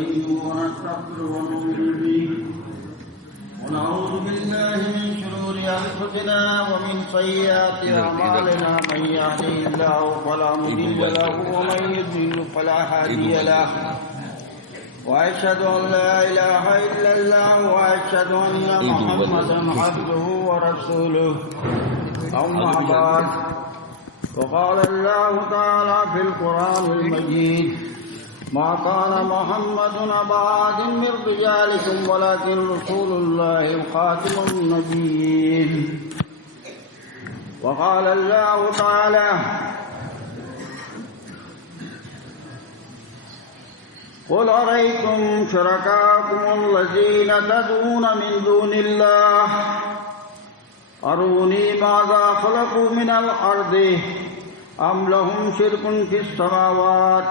ونستعينه ونستغفره ونؤمن به ونعوذ بالله من شرور أنفسنا ومن سيئات أعمالنا من يهده الله فلا مضل له ومن يضلل فلا هادي له وأشهد أن لا إله إلا الله وأشهد أن محمدا عبده ورسوله أما بعد وقال الله تعالى في القرآن المجيد ما كان محمد أبا أحد من رجالكم ولكن رسول الله خاتم النبيين وقال الله تعالى قل أرأيتم شركاءكم الذين تدعون من دون الله أروني ماذا خلقوا من الأرض أم لهم شرك في السماوات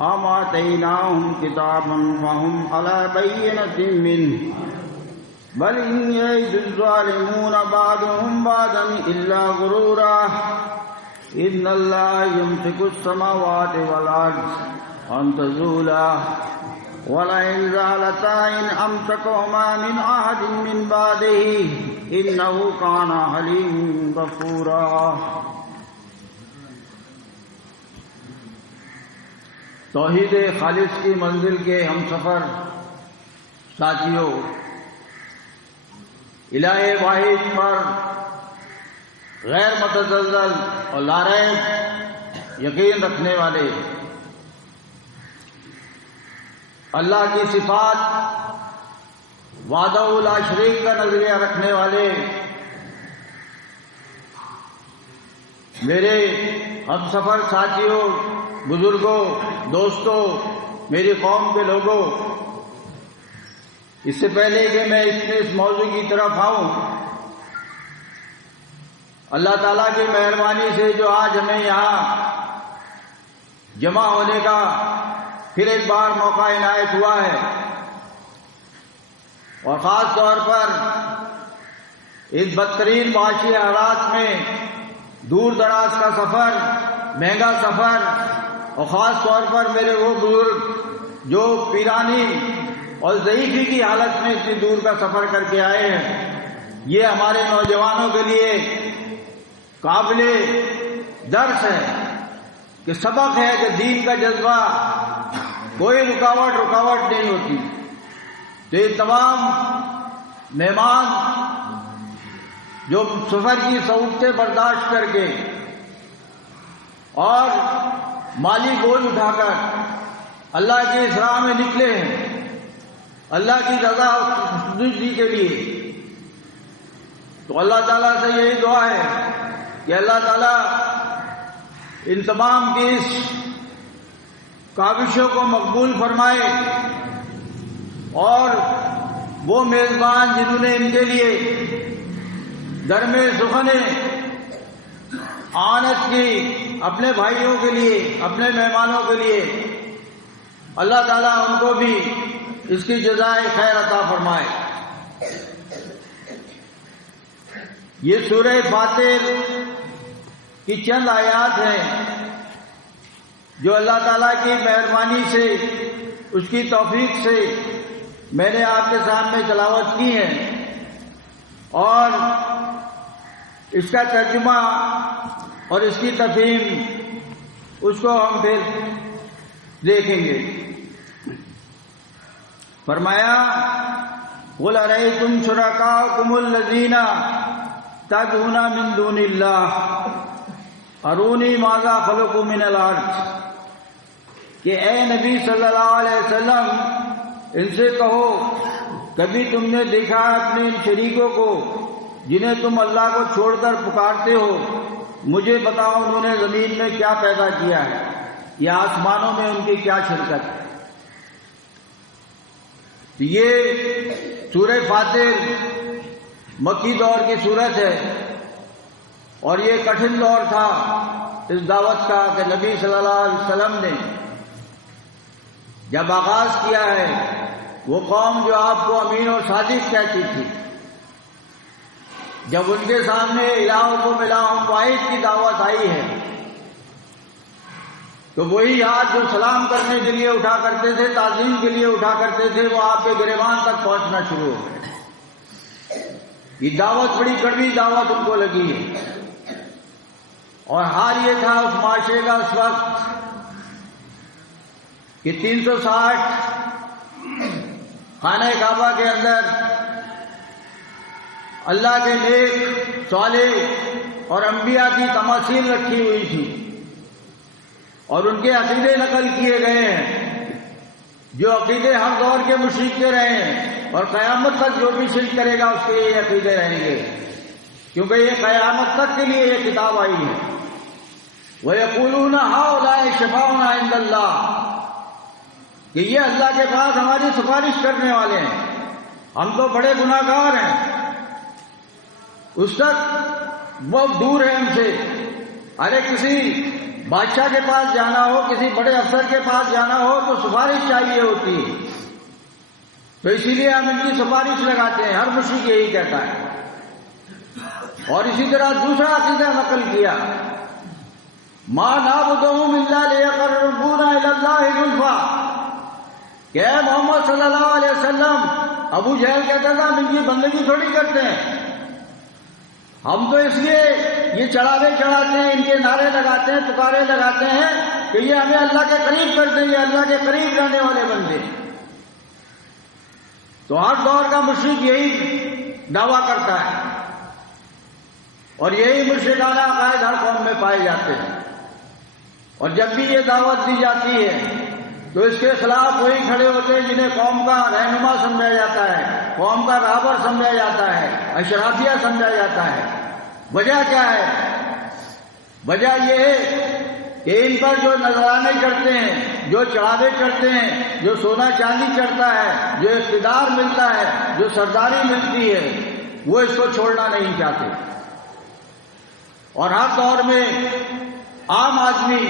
أم آتيناهم كتابا فهم على بينة منه بل إن يعد الظالمون بعضهم بعضا إلا غرورا إن الله يمسك السماوات والأرض أن تزولا ولئن زالتا إن أمسكهما من أحد من بعده إنه كان حليما غفورا. توحید خالص کی منزل کے ہم سفر ساتھیوں، الہ واحد پر غیر متزلزل اور لاریب یقین رکھنے والے، اللہ کی صفات وحدہ لا شریک کا نظریہ رکھنے والے میرے ہم سفر ساتھیوں، بزرگوں، دوستوں، میری قوم کے لوگوں، اس سے پہلے کہ میں اس موضوع کی طرف آؤں، اللہ تعالیٰ کی مہربانی سے جو آج ہمیں یہاں جمع ہونے کا پھر ایک بار موقع عنایت ہوا ہے، اور خاص طور پر اس بدترین معاشی حالات میں دور دراز کا سفر، مہنگا سفر، اور خاص طور پر میرے وہ بزرگ جو پیرانی اور ضعیفی کی حالت میں اتنی دور کا سفر کر کے آئے ہیں، یہ ہمارے نوجوانوں کے لیے قابل درس ہے کہ سبق ہے کہ دین کا جذبہ کوئی رکاوٹ نہیں ہوتی. تو یہ تمام مہمان جو سفر کی سہولتیں برداشت کر کے اور مالی بوجھ اٹھا کر اللہ کی اس راہ میں نکلے ہیں، اللہ کی رضا خوشنودی کے لیے، تو اللہ تعالیٰ سے یہی دعا ہے کہ اللہ تعالیٰ ان تمام کی اس کاوشوں کو مقبول فرمائے، اور وہ میزبان جنہوں نے ان کے لیے درمے سخنے آنت کی اپنے بھائیوں کے لیے، اپنے مہمانوں کے لیے، اللہ تعالیٰ ان کو بھی اس کی جزائے خیر عطا فرمائے. یہ سورہ فاتر کی چند آیات ہیں جو اللہ تعالیٰ کی مہربانی سے، اس کی توفیق سے میں نے آپ کے سامنے تلاوت کی ہیں، اور اس کا ترجمہ اور اس کی تفہیم اس کو ہم پھر دیکھیں گے. فرمایا قُلْ أَرَأَيْتُمْ شُرَكَاءَكُمُ الَّذِينَ تَدْعُونَ مِن دُونِ اللَّهِ أَرُونِي مَاذَا خَلَقُوا مِنَ الْأَرْضِ، کہ اے نبی صلی اللہ علیہ وسلم ان سے کہو کبھی تم نے دیکھا اپنے ان شریکوں کو جنہیں تم اللہ کو چھوڑ کر پکارتے ہو، مجھے بتاؤ انہوں نے زمین میں کیا پیدا کیا ہے یا آسمانوں میں ان کی کیا شرکت ہے. یہ سورہ فاتر مکی دور کی صورت ہے، اور یہ کٹھن دور تھا اس دعوت کا کہ نبی صلی اللہ علیہ وسلم نے جب آغاز کیا ہے، وہ قوم جو آپ کو امین اور صادق کہتی تھی، جب ان کے سامنے الہکم الہ واحد کی دعوت آئی ہے تو تو وہی ہاتھ جو سلام کرنے کے لیے اٹھا کرتے تھے، تعظیم کے لیے اٹھا کرتے تھے، وہ آپ کے گریبان تک پہنچنا شروع ہو گئے۔ یہ دعوت بڑی کڑوی دعوت ان کو لگی ہے۔ اور حال یہ تھا اس معاشرے کا اس وقت کہ 360 خانہ کعبہ کے اندر اللہ کے نیک صالح اور انبیاء کی تماثیل رکھی ہوئی تھی، اور ان کے عقیدے نقل کیے گئے ہیں، جو عقیدے ہر دور کے مشرک کے رہے ہیں، اور قیامت تک جو بھی شرک کرے گا اس کے یہ عقیدے رہیں گے، کیونکہ یہ قیامت تک کے لیے یہ کتاب آئی ہے۔ وَيَقُولُونَ هَؤُلَاءِ شَفَاعُنَا عِندَ اللَّهِ، کہ یہ اللہ کے پاس ہماری سفارش کرنے والے ہیں، ہم تو بڑے گناہ گار ہیں، اس تک بہت دور ہے ہم سے۔ ارے کسی بادشاہ کے پاس جانا ہو، کسی بڑے افسر کے پاس جانا ہو تو سفارش چاہیے ہوتی ہے، تو اسی لیے ہم ان کی سفارش لگاتے ہیں، ہر مشرک یہی کہتا ہے۔ اور اسی طرح دوسرا عقیدہ نقل کیا، ما نعبدهم الا ليقربونا الى الله زلفى، کہ اے محمد صلی اللہ علیہ وسلم، ابو جہل کہتا تھا ہم ان کی بندگی تھوڑی کرتے ہیں، ہم تو اس لیے یہ چڑھاوے چڑھاتے ہیں، ان کے نعرے لگاتے ہیں، پکارے لگاتے ہیں کہ یہ ہمیں اللہ کے قریب کر دیں، یہ اللہ کے قریب رہنے والے بندے۔ تو ہر دور کا مشرک یہی دعویٰ کرتا ہے، اور یہی مشرکانہ عقائد ہر قوم میں پائے جاتے ہیں، اور جب بھی یہ دعوت دی جاتی ہے تو اس کے خلاف وہی کھڑے ہوتے ہیں جنہیں قوم کا رہنما سمجھا جاتا ہے، قوم کا رہبر سمجھا جاتا ہے، اشرافیہ سمجھا جاتا ہے۔ وجہ کیا ہے؟ وجہ یہ ہے کہ ان پر جو نذرانے چڑھتے ہیں، جو چڑھاوے چڑھتے ہیں، جو سونا چاندی چڑھتا ہے، جو اقتدار ملتا ہے، جو سرداری ملتی ہے، وہ اس کو چھوڑنا نہیں چاہتے۔ اور ہر دور میں عام آدمی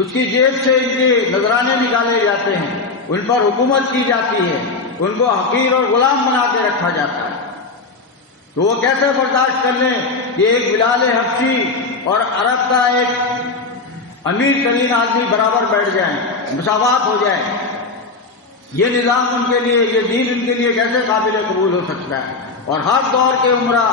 اس کی جیب سے ان کے نذرانے نکالے جاتے ہیں، ان پر حکومت کی جاتی ہے، ان کو حقیر اور غلام بنا کے رکھا جاتا ہے، تو وہ کیسے برداشت کر لیں کہ ایک بلال حبشی اور عرب کا ایک امیر ترین آدمی برابر بیٹھ جائیں، مساوات ہو جائے؟ یہ نظام ان کے لیے، یہ دین ان کے لیے کیسے قابل قبول ہو سکتا ہے؟ اور ہر دور کے عمرہ،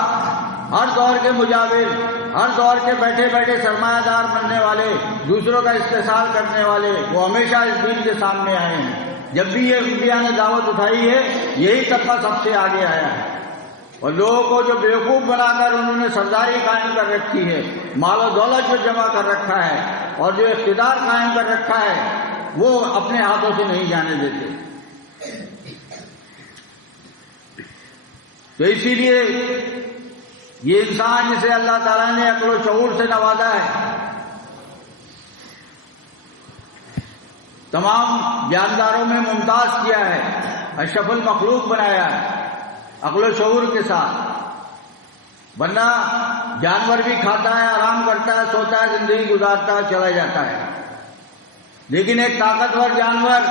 ہر دور کے مجاور، ہر دور کے بیٹھے بیٹھے سرمایہ دار بننے والے، دوسروں کا استحصال کرنے والے، وہ ہمیشہ اس دین کے سامنے آئے ہیں۔ جب بھی یہ انبیاء نے دعوت اٹھائی ہے، یہی طبقہ سب سے آگے آیا ہے، اور لوگوں کو جو بیوقوف بنا کر انہوں نے سرداری قائم کر رکھی ہے، مال و دولت جو جمع کر رکھا ہے، اور جو اقتدار قائم کر رکھا ہے، وہ اپنے ہاتھوں سے نہیں جانے دیتے۔ تو اسی لیے یہ انسان جسے اللہ تعالیٰ نے عقل و شعور سے نوازا ہے، تمام جانداروں میں ممتاز کیا ہے، اشرف المخلوق بنایا ہے عقل و شعور کے ساتھ، ورنہ جانور بھی کھاتا ہے، آرام کرتا ہے، سوتا ہے، زندگی گزارتا ہے، چلا جاتا ہے، لیکن ایک طاقتور جانور،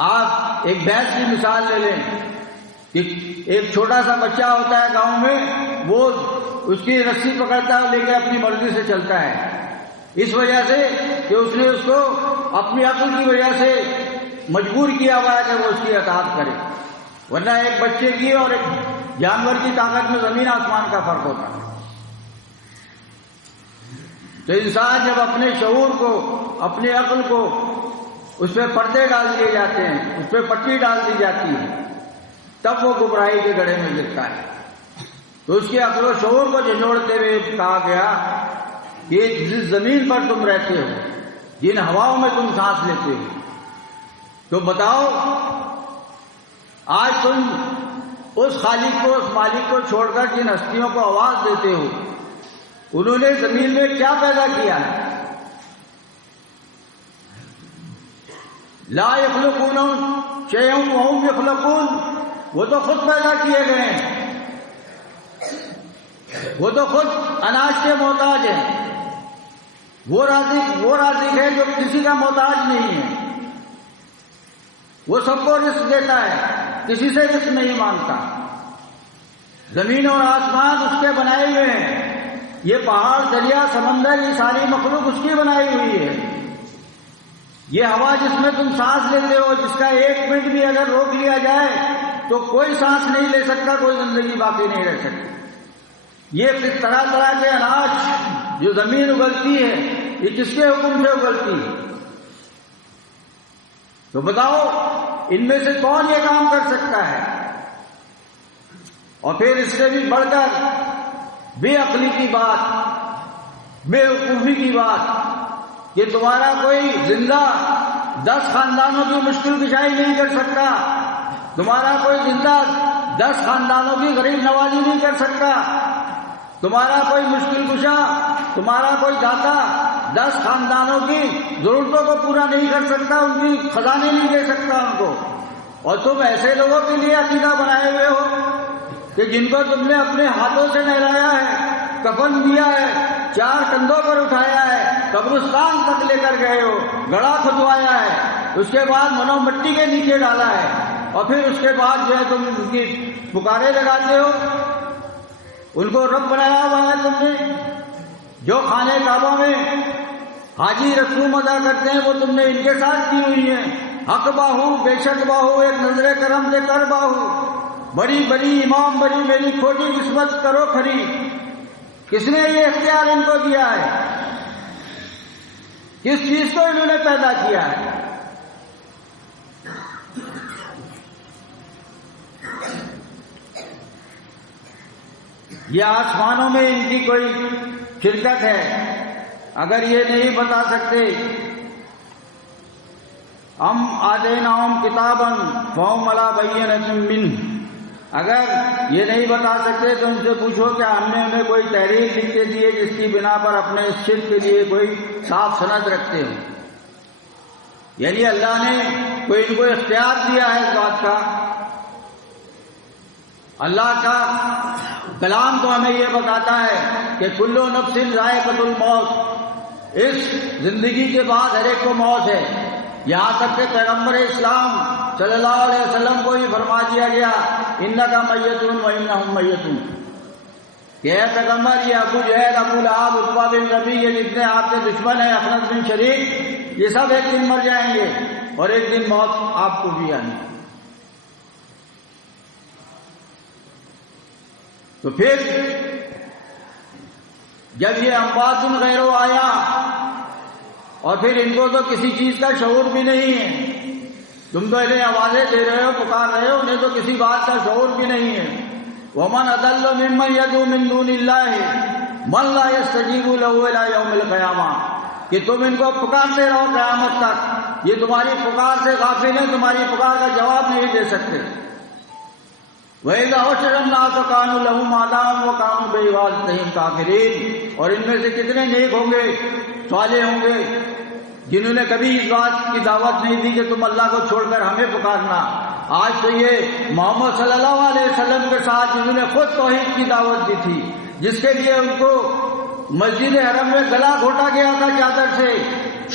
آپ ایک بھینس کی مثال لے لیں کہ ایک چھوٹا سا بچہ ہوتا ہے گاؤں میں، وہ اس کی رسی پکڑتا ہے، لے کے اپنی مرضی سے چلتا ہے، اس وجہ سے کہ اس نے اس کو اپنی عقل کی وجہ سے مجبور کیا ہوا ہے کہ وہ اس کی اطاعت کرے، ورنہ ایک بچے کی اور ایک جانور کی طاقت میں زمین آسمان کا فرق ہوتا ہے۔ تو انسان جب اپنے شعور کو، اپنی عقل کو، اس پہ پردے ڈال دیے جاتے ہیں، اس پہ پٹی ڈال دی جاتی ہے، تب وہ گمراہی کے گڑھے میں گرتا ہے۔ تو اس کے عقل و شعور کو جھنجھوڑتے ہوئے کہا گیا کہ جس زمین پر تم رہتے ہو، جن ہواؤں میں تم سانس لیتے ہو، تو بتاؤ آج تم اس خالق کو، اس مالک کو چھوڑ کر جن ہستیوں کو آواز دیتے ہو، انہوں نے زمین میں کیا پیدا کیا ہے؟ لا یخلقون شیئا وهم یخلقون، وہ تو خود پیدا کیے گئے ہیں، وہ تو خود اناج کے محتاج ہیں، وہ رازق ہے جو کسی کا محتاج نہیں ہے، وہ سب کو رزق دیتا ہے، کسی سے رزق نہیں مانگتا، زمین اور آسمان اس کے بنائے ہوئے ہیں، یہ پہاڑ، دریا، سمندر، یہ ساری مخلوق اس کی بنائی ہوئی ہے. یہ ہوا جس میں تم سانس لیتے ہو، جس کا 1 منٹ بھی اگر روک لیا جائے تو کوئی سانس نہیں لے سکتا، کوئی زندگی باقی نہیں رہ سکتی. یہ طرح طرح کے اناج جو زمین اگلتی ہے، یہ کس کے حکم سے اگلتی ہے؟ تو بتاؤ ان میں سے کون یہ کام کر سکتا ہے؟ اور پھر اس سے بھی بڑھ کر بے عقلی کی بات، بے وقوفی کی بات کہ تمہارا کوئی زندہ 10 خاندانوں کی مشکل کشائی نہیں کر سکتا، تمہارا کوئی زندہ 10 خاندانوں کی غریب نوازی نہیں کر سکتا، تمہارا کوئی مشکل کشا، تمہارا کوئی داتا 10 خاندانوں کی ضرورتوں کو پورا نہیں کر سکتا، ان کی خزانے نہیں دے سکتا ان کو. اور تم ایسے لوگوں کے لیے عقیدہ بنائے ہوئے ہو کہ جن کو تم نے اپنے ہاتھوں سے نہلایا ہے، کفن دیا ہے، 4 کندھوں پر اٹھایا ہے، قبرستان تک لے کر گئے ہو، گڑھا کھدوایا ہے، اس کے بعد منو مٹی کے نیچے ڈالا ہے، اور پھر اس کے بعد جو ہے تم ان کی پکارے لگاتے ہو. ان کو رب بنایا ہوا ہے تم نے. جو خانے کعبہ میں حاجی رسوم ادا کرتے ہیں وہ تم نے ان کے ساتھ کی ہوئی ہے. حق باہو بے شک باہو ایک نظر کرم دے کر باہو، بڑی بڑی امام بڑی میری کھوٹی قسمت کرو کھری. کس نے یہ اختیار ان کو دیا ہے؟ کس چیز کو انہوں نے پیدا کیا ہے؟ یہ آسمانوں میں ان کی کوئی شرکت ہے؟ اگر یہ نہیں بتا سکتے، ہم آتیناہم کتابا فہم علی بینۃ منہ، اگر یہ نہیں بتا سکتے تو ان سے پوچھو کہ ہم نے انہیں کوئی تحریر لکھ کے دی ہے جس کی بنا پر اپنے اس شرک کے لیے کوئی صاف سند رکھتے ہو. یعنی اللہ نے کوئی ان کو اختیار دیا ہے اس بات کا. اللہ کا کلام تو ہمیں یہ بتاتا ہے کہ کلو نفس ذائقۃ الموت، اس زندگی کے بعد ہر ایک کو موت ہے. یہاں تک کہ پیغمبر اسلام صلی اللہ علیہ وسلم کو یہ فرما دیا گیا انک میت و انہم میتون، کہ اے پیغمبر یہ ابو جہل، ابو لہب، عتبہ بن ربیع، یہ جتنے آپ کے دشمن ہیں، اخنس بن شریک، یہ سب ایک دن مر جائیں گے اور ایک دن موت آپ کو بھی آنی. تو پھر جب یہ اموات غیرو آیا اور پھر ان کو تو کسی چیز کا شعور بھی نہیں ہے، تم تو انہیں آوازیں دے رہے ہو، پکار رہے ہو، انہیں تو کسی بات کا شعور بھی نہیں ہے. ومن اضل ممن يدعو من دون الله من لا يستجيب له الى يوم القيامہ، کہ تم ان کو پکارتے رہو قیامت تک، یہ تمہاری پکار سے غافل ہیں، تمہاری پکار کا جواب نہیں دے سکتے. وَإِذَا حُشِرَ النَّاسُ كَانُوا لَهُمْ أَعْدَاءً وَكَانُوا بِعِبَادَتِهِمْ كَافِرِينَ. اور ان میں سے کتنے نیک ہوں گے، صالح ہوں گے، جنہوں نے کبھی اس بات کی دعوت نہیں دی کہ تم اللہ کو چھوڑ کر ہمیں پکارنا. آج تو یہ محمد صلی اللہ علیہ وسلم کے ساتھ جنہوں نے خود توحید کی دعوت دی تھی، جس کے لیے ان کو مسجد حرم میں گلا گھونٹا گیا تھا چادر سے،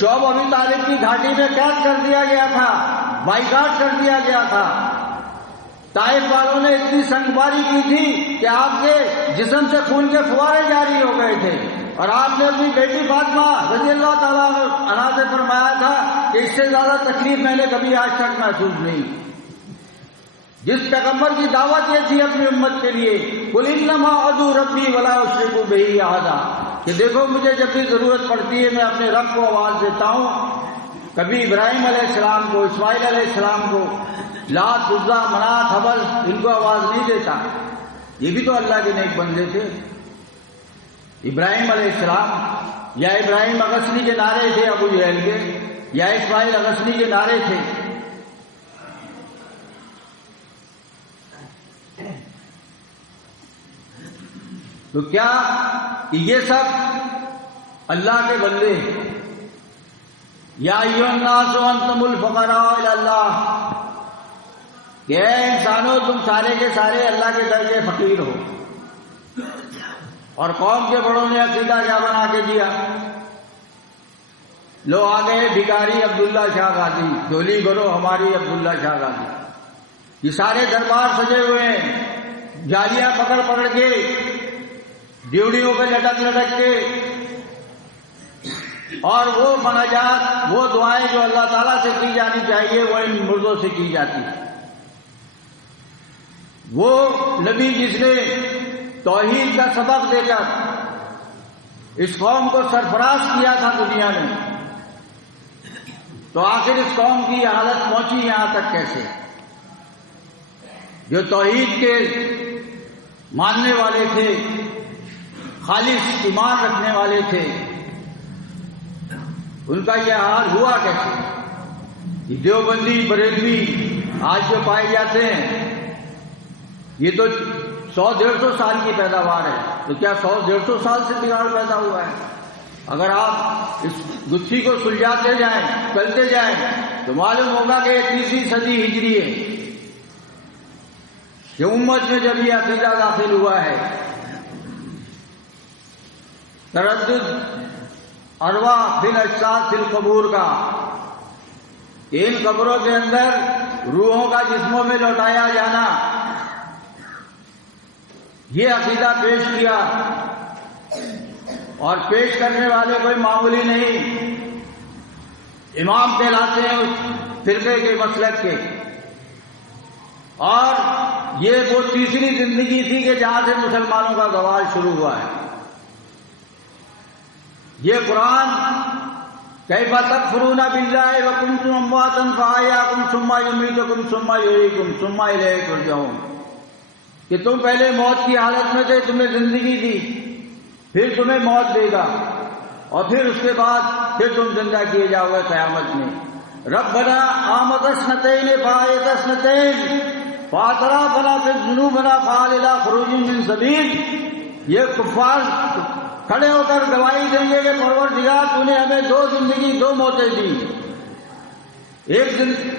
شعیب ابی طالب کی گھاٹی میں قید کر دیا گیا تھا، بائیکاٹ کر دیا گیا تھا. طائف والوں نے اتنی سنگباری کی تھی کہ آپ کے جسم سے خون کے فوارے جاری ہو گئے تھے، اور آپ نے اپنی بیٹی فاطمہ رضی اللہ تعالیٰ عنہا سے فرمایا تھا کہ اس سے زیادہ تکلیف میں نے کبھی آج تک محسوس نہیں. جس پیغمبر کی دعوت یہ تھی اپنی امت کے لیے، قل انما ادعو ربی ولا اشرک بہ احدا، کہ دیکھو مجھے جب بھی ضرورت پڑتی ہے میں اپنے رب کو آواز دیتا ہوں. کبھی ابراہیم علیہ السلام کو، اسماعیل علیہ السلام کو، لات، عزا، منات، حبل، ان کو آواز نہیں دیتا. یہ بھی تو اللہ کے نیک بندے تھے. ابراہیم علیہ السلام یا ابراہیم اغسنی کے نعرے تھے ابو جہل کے، یا اسماعیل اغسنی کے نعرے تھے. تو کیا یہ سب اللہ کے بندے ہیں؟ یا ایھا الناس انتم الفقراء الی اللہ، کہ اے انسانوں تم سارے کے سارے اللہ کے درجے فقیر ہو. اور قوم کے بڑوں نے عقیدہ کیا بنا کے دیا؟ لو آ گئے بھکاری عبداللہ شاہ غازی، جھولی بھرو ہماری عبداللہ شاہ غازی. یہ سارے دربار سجے ہوئے ہیں، جالیاں پکڑ پکڑ کے ڈیوڑیوں پہ لٹک لٹک کے، اور وہ مناجات، وہ دعائیں جو اللہ تعالیٰ سے کی جانی چاہیے وہ ان مردوں سے کی جاتی ہے۔ وہ نبی جس نے توحید کا سبق دے کر اس قوم کو سرفراز کیا تھا دنیا میں، تو آخر اس قوم کی حالت پہنچی یہاں تک کیسے؟ جو توحید کے ماننے والے تھے، خالص ایمان رکھنے والے تھے، ان کا یہ حال ہوا کیسے؟ یہ دیوبندی بریلوی آج جو پائے جاتے ہیں، یہ تو 100-150 سال کی پیداوار ہے، تو کیا 100-150 سال سے بگاڑ پیدا ہوا ہے؟ اگر آپ اس گتھی کو سلجھاتے جائیں، چلتے جائیں، تو معلوم ہوگا کہ یہ 30ویں صدی ہجری ہے کہ امت میں جب یہ عقیدہ داخل ہوا ہے۔ تردد ارواح فی الاجساد فی القبور کا، ان قبروں کے اندر روحوں کا جسموں میں لوٹایا جانا، یہ عقیدہ پیش کیا، اور پیش کرنے والے کوئی معمولی نہیں، امام کہلاتے ہیں اس فرقے کے مسلک کے۔ اور یہ وہ تیسری زندگی تھی کہ جہاں سے مسلمانوں کا زوال شروع ہوا ہے۔ یہ قرآن کیف تکفرون باللہ وکنتم امواتا فاحیاکم ثم یمیتکم ثم یحییکم ثم الیہ ترجعون، کہ تم پہلے موت کی حالت میں تھے، تمہیں زندگی دی، پھر تمہیں موت دے گا، اور پھر اس کے بعد پھر تم زندہ کیے جاؤ گے قیامت میں۔ ربنا آمد اثنتین فآیت اثنتین فاعترافنا فی ذنوبنا فہل الی خروج من سبیل، یہ کفار کھڑے ہو کر گواہی دیں گے کہ پروردگار تو نے ہمیں 2 زندگی 2 موتیں دی۔ ایک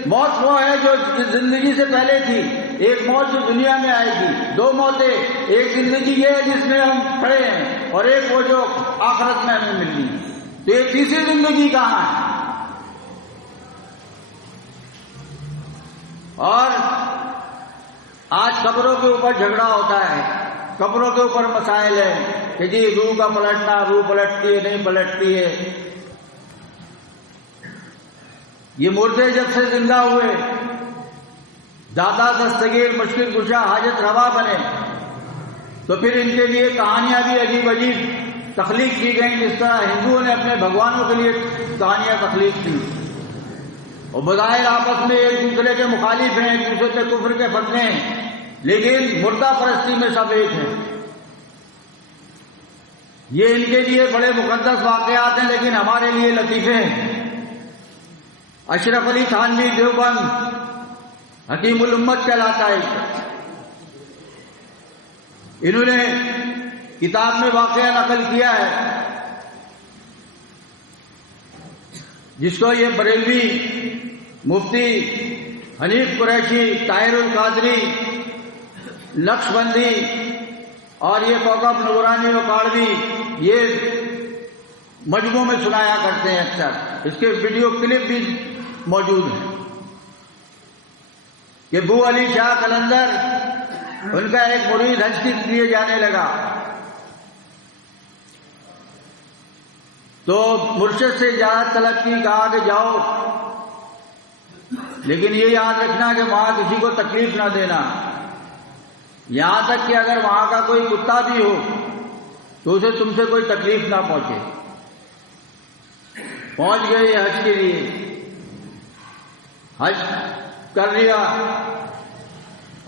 موت وہ ہے جو زندگی سے پہلے تھی، ایک موت جو دنیا میں آئے گی، 2 موتیں، ایک زندگی یہ ہے جس میں ہم کھڑے ہیں، اور ایک وہ جو آخرت میں ہمیں ملنی ہے۔ تو یہ تیسری زندگی کہاں ہے؟ اور آج قبروں کے اوپر جھگڑا ہوتا ہے، قبروں کے اوپر مسائل ہیں کہ جی روح کا پلٹنا، روح پلٹتی ہے نہیں پلٹتی ہے۔ یہ مردے جب سے زندہ ہوئے، دادا دستگیر مشکل کشا حاجت روا بنے، تو پھر ان کے لیے کہانیاں بھی عجیب عجیب تخلیق کی گئیں، جس طرح ہندوؤں نے اپنے بھگوانوں کے لیے کہانیاں تخلیق کی، اور بظاہر آپس میں ایک دوسرے کے مخالف ہیں، ایک دوسرے کے کفر کے فتنے ہیں، لیکن مردہ پرستی میں سب ایک ہیں۔ یہ ان کے لیے بڑے مقدس واقعات ہیں، لیکن ہمارے لیے لطیفے ہیں۔ اشرف علی تھانوی دیوبند حکیم الامت کہلاتا ہے، انہوں نے کتاب میں واقعہ نقل کیا ہے، جس کو یہ بریلوی مفتی حنیف قریشی، طاہر القادری، نقش بندی اور یہ کوکب نورانی وقاڑوی یہ مجموع میں سنایا کرتے ہیں اکثر، اس کے ویڈیو کلپ بھی موجود ہیں، کہ بو علی شاہ قلندر ان کا ایک مرید حج کے لیے جانے لگا، تو مرشد سے اجازت طلب کی، کہا کہ جاؤ، لیکن یہ یاد رکھنا کہ وہاں کسی کو تکلیف نہ دینا، یہاں تک کہ اگر وہاں کا کوئی کتا بھی ہو تو اسے تم سے کوئی تکلیف نہ پہنچے۔ پہنچ گئے یہ حج کے لیے، حج کر لیا،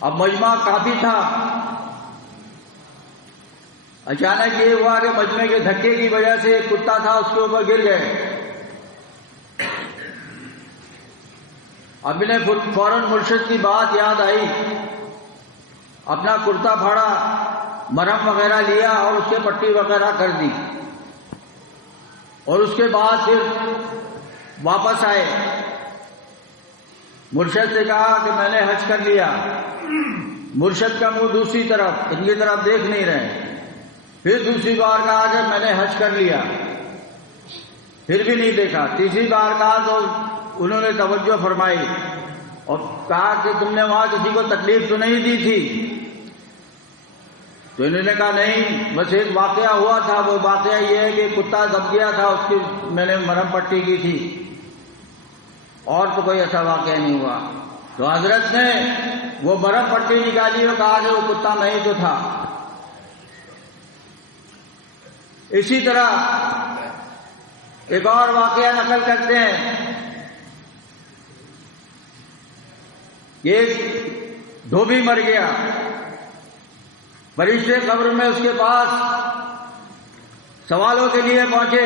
اب مجمع کافی تھا، اچانک یہ ہوا کہ مجمع کے دھکے کی وجہ سے ایک کتا تھا اس کے اوپر گر گئے۔ اب انہیں فوراً مرشد کی بات یاد آئی، اپنا کرتا پھاڑا، مرہم وغیرہ لیا اور اس کے پٹی وغیرہ کر دی، اور اس کے بعد پھر واپس آئے، مرشد سے کہا کہ میں نے حج کر لیا۔ مرشد کا منہ دوسری طرف، ان کی طرف دیکھ نہیں رہے، پھر دوسری بار کہا کہ میں نے حج کر لیا، پھر بھی نہیں دیکھا، تیسری بار کہا تو انہوں نے توجہ فرمائی اور کہا کہ تم نے وہاں کسی کو تکلیف تو نہیں دی تھی؟ تو انہوں نے کہا نہیں، بس ایک واقعہ ہوا تھا، وہ واقعہ یہ ہے کہ کتا دب گیا تھا، اس کی میں نے مرہم پٹی کی تھی، اور تو کوئی ایسا واقعہ نہیں ہوا۔ تو حضرت نے وہ مرہم پٹی نکالی اور کہا کہ وہ کتا نہیں تو تھا۔ اسی طرح ایک اور واقعہ نقل کرتے ہیں کہ ایک دھوبی مر گیا، فرشتے قبر میں اس کے پاس سوالوں کے لیے پہنچے،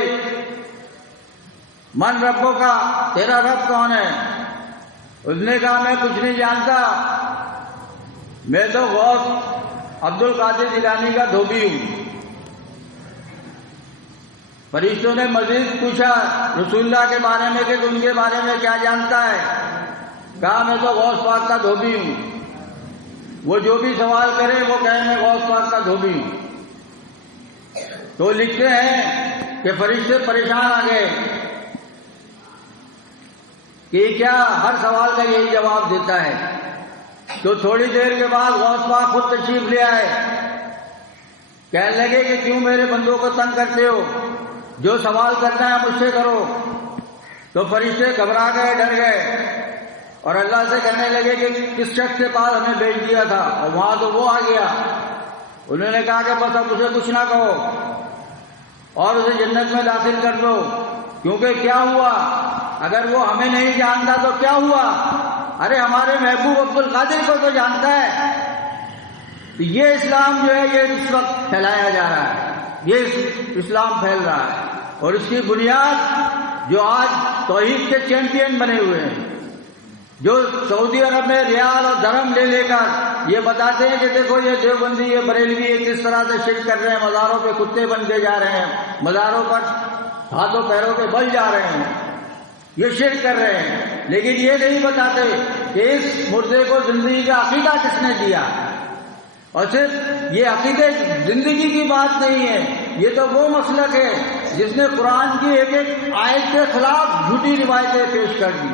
من ربوں کا، تیرا رب کون ہے؟ اس نے کہا میں کچھ نہیں جانتا، میں تو غوث عبد القادر جیلانی کا دھوبی ہوں۔ فرشتوں نے مزید پوچھا رسول اللہ کے بارے میں کہ ان کے بارے میں کیا جانتا ہے؟ کہا میں تو غوث پاک کا دھوبی ہوں، وہ جو بھی سوال کرے وہ کہے میں غوث پاک کا دھوبی ہوں۔ تو لکھتے ہیں کہ فرشتے پریشان آ گئے کہ کیا ہر سوال کا یہی جواب دیتا ہے؟ تو تھوڑی دیر کے بعد غوث پاک خود تشریف لے آئے، کہنے لگے کہ کیوں میرے بندوں کو تنگ کرتے ہو، جو سوال کرنا ہے مجھ سے کرو۔ تو فرشتے گھبرا گئے، ڈر گئے، اور اللہ سے کہنے لگے کہ کس شخص کے پاس ہمیں بھیج دیا تھا، اور وہاں تو وہ آ گیا۔ انہوں نے کہا کہ بس اب اسے کچھ نہ کہو اور اسے جنت میں داخل کر دو، کیونکہ کیا ہوا اگر وہ ہمیں نہیں جانتا تو کیا ہوا؟ ارے ہمارے محبوب عبد القادر کو تو جانتا ہے۔ یہ اسلام جو ہے یہ اس وقت پھیلایا جا رہا ہے، یہ اسلام پھیل رہا ہے، اور اس کی بنیاد جو آج توحید کے چیمپئن بنے ہوئے ہیں، جو سعودی عرب میں ریال اور درہم لے کر یہ بتاتے ہیں کہ دیکھو یہ دیوبندی، یہ بریلوی، یہ کس طرح سے شرک کر رہے ہیں، مزاروں پہ کتے بنتے جا رہے ہیں، مزاروں پر ہاتھوں پیروں پہ بل جا رہے ہیں، یہ شرک کر رہے ہیں، لیکن یہ نہیں بتاتے کہ اس مردے کو زندگی کا عقیدہ کس نے دیا۔ اور صرف یہ عقیدے زندگی کی بات نہیں ہے، یہ تو وہ مسلک ہے جس نے قرآن کی ایک ایک آیت کے خلاف جھوٹی روایتیں پیش کر دی۔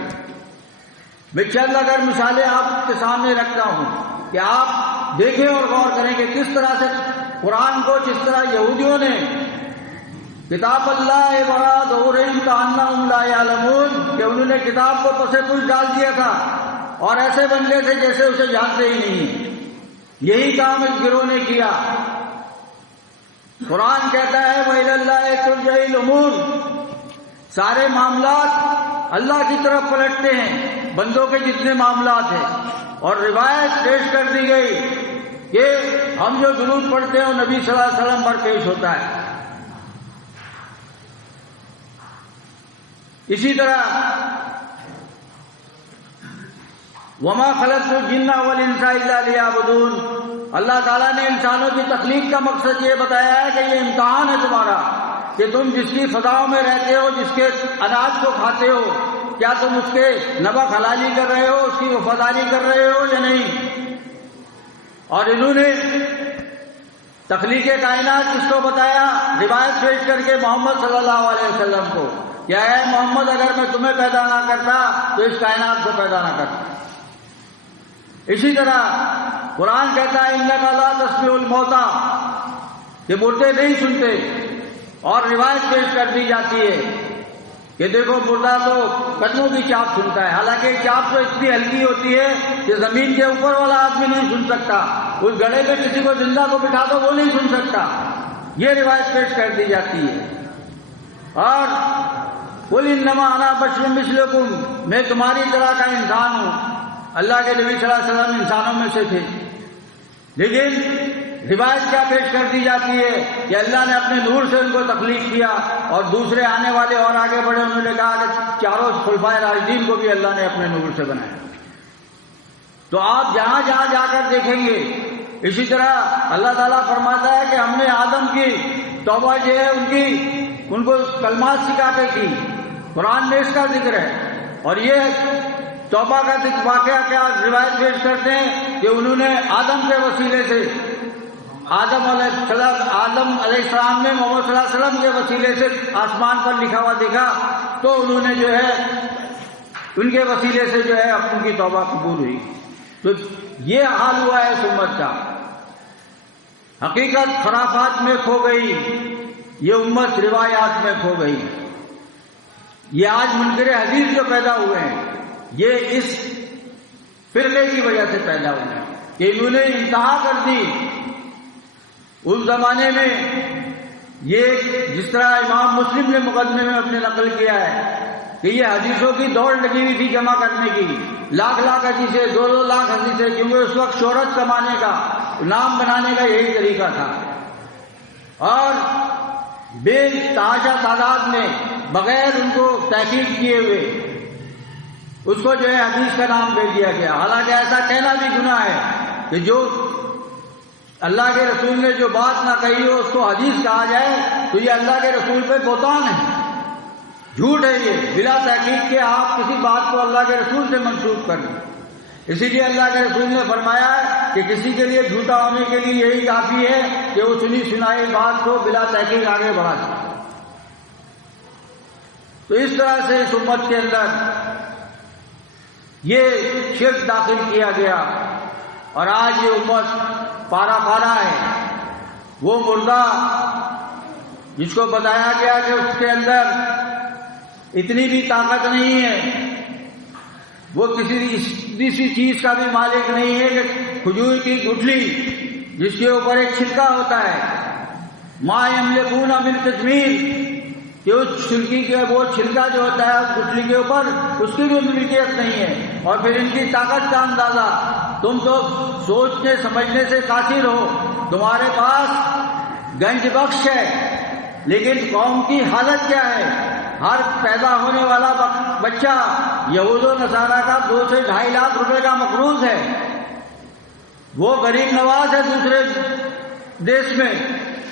میں چند اگر مثالیں آپ کے سامنے رکھتا ہوں کہ آپ دیکھیں اور غور کریں کہ کس طرح سے قرآن کو، جس طرح یہودیوں نے کتاب اللہ بڑا دورہم کانہم لا یعلمون کہ انہوں نے کتاب کو پس پش ڈال دیا تھا اور ایسے بن گئے تھے جیسے اسے جانتے ہی نہیں۔ یہی کام اس گروہ نے کیا۔ قرآن کہتا ہے وَإِلَى اللَّهِ تُرْجَعُ الْأُمُورُ، سارے معاملات اللہ کی طرف پلٹتے ہیں، بندوں کے جتنے معاملات ہیں، اور روایت پیش کر دی گئی کہ ہم جو درود پڑھتے ہیں وہ نبی صلی اللہ علیہ وسلم پر پیش ہوتا ہے۔ اسی طرح وما خلقت الجن والانس الا ليعبدون، اللہ تعالیٰ نے انسانوں کی تخلیق کا مقصد یہ بتایا ہے کہ یہ امتحان ہے تمہارا کہ تم جس کی فضاؤں میں رہتے ہو، جس کے اناج کو کھاتے ہو، کیا تم اس کے نبق حلالی کر رہے ہو، اس کی وفاداری کر رہے ہو یا نہیں۔ اور انہوں نے تخلیق کائنات کس کو بتایا؟ روایت پیش کر کے محمد صلی اللہ علیہ وسلم کو، کیا ہے محمد اگر میں تمہیں پیدا نہ کرتا تو اس کائنات کو پیدا نہ کرتا۔ اسی طرح قرآن کہتا ہے انک لا تسمع الموتى کہ مردے نہیں سنتے، اور روایت پیش کر دی جاتی ہے کہ دیکھو مردہ تو قدموں کی چاپ سنتا ہے، حالانکہ چاپ تو اتنی ہلکی ہوتی ہے کہ زمین کے اوپر والا آدمی نہیں سن سکتا، اس گڑھے میں کسی کو زندہ کو بٹھا دو وہ نہیں سن سکتا، یہ روایت پیش کر دی جاتی ہے۔ اور قل انما انا بشر مثلکم، میں تمہاری طرح کا انسان ہوں۔ اللہ کے نبی صلی اللہ علیہ وسلم انسانوں میں سے تھے، لیکن روایت کیا پیش کر دی جاتی ہے کہ اللہ نے اپنے نور سے ان کو تخلیق کیا، اور دوسرے آنے والے اور آگے بڑھے انہوں نے کہا کہ چاروں خلفائے راشدین کو بھی اللہ نے اپنے نور سے بنایا۔ تو آپ جہاں جہاں جا کر دیکھیں گے اسی طرح اللہ تعالیٰ فرماتا ہے کہ ہم نے آدم کی توبہ جو ہے ان کو کلمات سکھا کے کی، قرآن میں اس کا ذکر ہے۔ اور یہ توبہ کا واقعہ کیا روایت پیش کرتے ہیں کہ انہوں نے آدم کے وسیلے سے آدم علیہ السلام نے محمد صلی اللہ علیہ وسلم کے وسیلے سے آسمان پر لکھا ہوا دیکھا، تو انہوں نے جو ہے ان کے وسیلے سے جو ہے ان کی توبہ قبول ہوئی۔ تو یہ حال ہوا ہے اس امت کا۔ حقیقت خرافات میں کھو گئی، یہ امت روایات میں کھو گئی۔ یہ آج منکر حدیث جو پیدا ہوئے ہیں یہ اس فرقے کی وجہ سے پیدا ہوئے ہیں کہ انہوں نے انتہا کر دی۔ اس زمانے میں یہ جس طرح امام مسلم نے مقدمے میں اپنے نقل کیا ہے کہ یہ حدیثوں کی دوڑ لگی ہوئی تھی جمع کرنے کی، لاکھ لاکھ حدیثیں، 2-2 لاکھ حدیثیں، کیونکہ اس وقت شہرت کمانے کا، نام بنانے کا یہی طریقہ تھا، اور بے تحاشا تعداد میں بغیر ان کو تحقیق کیے ہوئے اس کو جو ہے حدیث کا نام دے دیا گیا۔ حالانکہ ایسا کہنا بھی گناہ ہے کہ جو اللہ کے رسول نے جو بات نہ کہی ہو اس کو حدیث کہا جائے تو یہ اللہ کے رسول پہ بہتان ہے، جھوٹ ہے یہ، بلا تحقیق کے آپ کسی بات کو اللہ کے رسول سے منسوب کر دیں۔ اسی لیے اللہ کے رسول نے فرمایا ہے کہ کسی کے لیے جھوٹا ہونے کے لیے یہی کافی ہے کہ وہ سنی سنائی بات کو بلا تحقیق آگے بڑھا دے۔ تو اس طرح سے اس امت کے اندر یہ شرک داخل کیا گیا، اور آج یہ امت پارا پارا ہے۔ وہ مردہ جس کو بتایا گیا کہ اس کے اندر اتنی بھی طاقت نہیں ہے، وہ کسی چیز کا بھی مالک نہیں ہے کہ کھجور کی گٹھلی جس کے اوپر ایک چھلکا ہوتا ہے، ما یملکون من قطمیر، کہ اس چھلکی کے وہ چھلکا جو ہوتا ہے اس گٹھلی کے اوپر اس کی بھی ملکیت نہیں ہے۔ اور پھر ان کی طاقت کا اندازہ تم تو سوچنے سمجھنے سے قاصر ہو، تمہارے پاس گنج بخش ہے، لیکن قوم کی حالت کیا ہے؟ ہر پیدا ہونے والا بچہ یہود و نصارہ کا 2 سے 2.5 لاکھ روپے کا مقروض ہے، وہ غریب نواز ہے دوسرے دیش میں،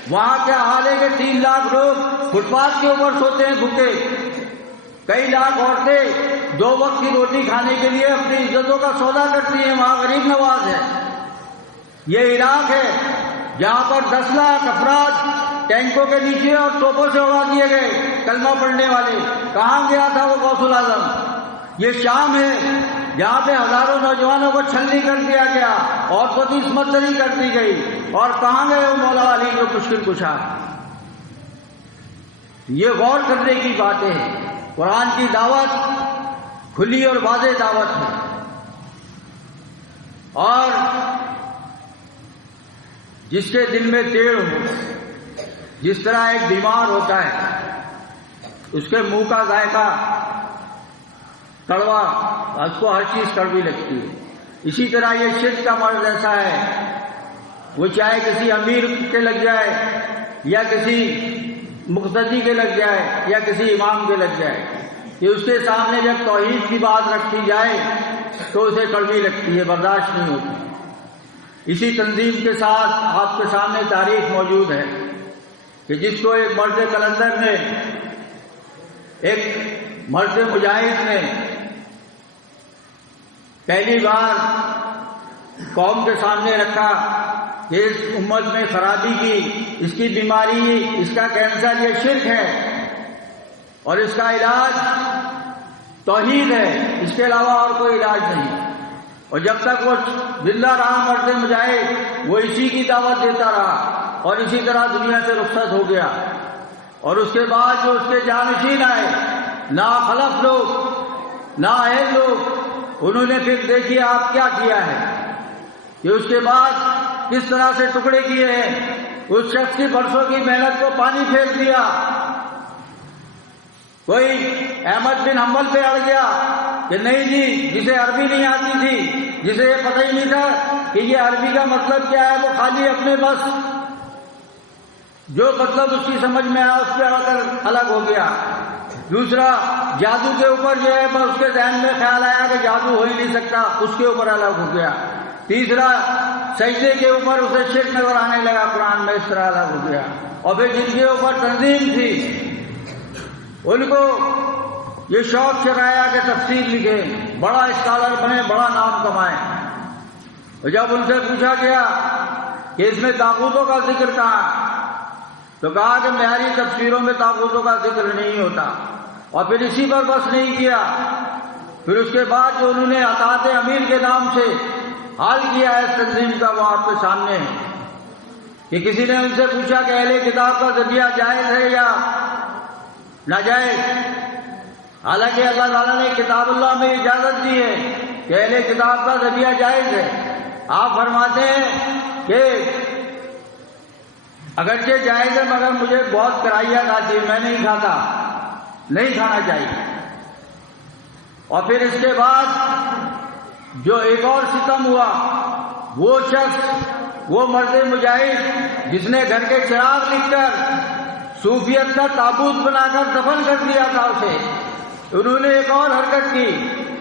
وہاں کیا حال ہے کہ 3 لاکھ لوگ فٹ پاتھ کے اوپر سوتے ہیں بھوکے، کئی لاکھ عورتیں 2 وقت کی روٹی کھانے کے لیے اپنی عزتوں کا سودا کرتی ہیں، وہاں غریب نواز ہے۔ یہ عراق ہے جہاں پر 10 لاکھ افراد ٹینکوں کے نیچے اور توپوں سے اڑا دیے گئے، کلمہ پڑھنے والے، کہاں گیا تھا وہ غوث الاعظم؟ یہ شام ہے جہاں پہ ہزاروں نوجوانوں کو چھلنی کر دیا گیا، عورتوں کی عصمت دری کر دی گئی، اور کہاں گئے وہ مولا علی جو مشکل کشا؟ یہ غور کرنے کی باتیں ہیں۔ قرآن کی دعوت کھلی اور واضح دعوت ہے، اور جس کے دل میں ٹیڑھ ہو، جس طرح ایک بیمار ہوتا ہے اس کے منہ کا ذائقہ کڑوا، اس کو ہر چیز کڑوی لگتی ہے، اسی طرح یہ شرک کا مرض ایسا ہے، وہ چاہے کسی امیر کے لگ جائے یا کسی مقتدی کے لگ جائے یا کسی امام کے لگ جائے، کہ اس کے سامنے جب توحید کی بات رکھی جائے تو اسے کڑوی لگتی ہے، برداشت نہیں ہوتی۔ اسی تنظیم کے ساتھ آپ کے سامنے تاریخ موجود ہے کہ جس کو ایک مرد کلندر نے، ایک مرد مجاہد نے پہلی بار قوم کے سامنے رکھا کہ اس امت میں خرابی کی، اس کی بیماری، اس کا کینسر یہ شرک ہے، اور اس کا علاج توحید ہے، اس کے علاوہ اور کوئی علاج نہیں۔ اور جب تک وہ زندہ رہا مرد مجاہد، وہ اسی کی دعوت دیتا رہا، اور اسی طرح دنیا سے رخصت ہو گیا۔ اور اس کے بعد جو اس کے جانشین آئے، ناخلف لوگ، نااہل لوگ، انہوں نے پھر دیکھیے آپ کیا کیا ہے، کہ اس کے بعد کس طرح سے ٹکڑے کیے ہیں، اس شخص کی برسوں کی محنت کو پانی پھینک دیا۔ کوئی احمد بن حنبل پہ اڑ گیا کہ نہیں جی، جسے عربی نہیں آتی تھی، جسے یہ پتہ ہی نہیں تھا کہ یہ عربی کا مطلب کیا ہے، وہ خالی اپنے بس جو مطلب اس کی سمجھ میں آیا اس پہ آ کر الگ ہو گیا۔ دوسرا، جادو کے اوپر جو ہے بس اس کے ذہن میں خیال آیا کہ جادو ہو ہی نہیں سکتا، اس کے اوپر الگ ہو گیا۔ تیسرا، سجدے کے اوپر اسے شرک نظر آنے لگا، قرآن میں اس طرح الگ ہو گیا۔ اور پھر جن کے اوپر تنظیم تھی ان کو یہ شوق چڑھایا کہ تفسیر لکھیں، بڑا اسکالر بنے، بڑا نام کمائیں۔ اور جب ان سے پوچھا گیا کہ اس میں طاغوتوں کا ذکر کہاں، تو کہا کہ میری تفسیروں میں طاغوتوں کا ذکر نہیں ہوتا۔ اور پھر اسی پر بس نہیں کیا، پھر اس کے بعد جو انہوں نے اطاعت امیر کے نام سے حال کیا ہے اس تنظیم کا، وہ آپ کے سامنے ہے کہ کسی نے ان سے پوچھا کہ اہل کتاب کا ذبیحہ جائز ہے یا ناجائز؟ حالانکہ اللہ تعالیٰ نے کتاب اللہ میں اجازت دی ہے کہ اہل کتاب کا ذبیحہ جائز ہے۔ آپ فرماتے ہیں کہ اگرچہ جائز ہے مگر مجھے بہت کرائیت آتی ہے، میں نہیں کھاتا، نہیں کھانا چاہیے۔ اور پھر اس کے بعد جو ایک اور ستم ہوا، وہ شخص، وہ مرد مجاہد جس نے گھر کے چراغ لکھ کر صوفیت کا تابوت بنا کر دفن کر دیا تھا اسے، انہوں نے ایک اور حرکت کی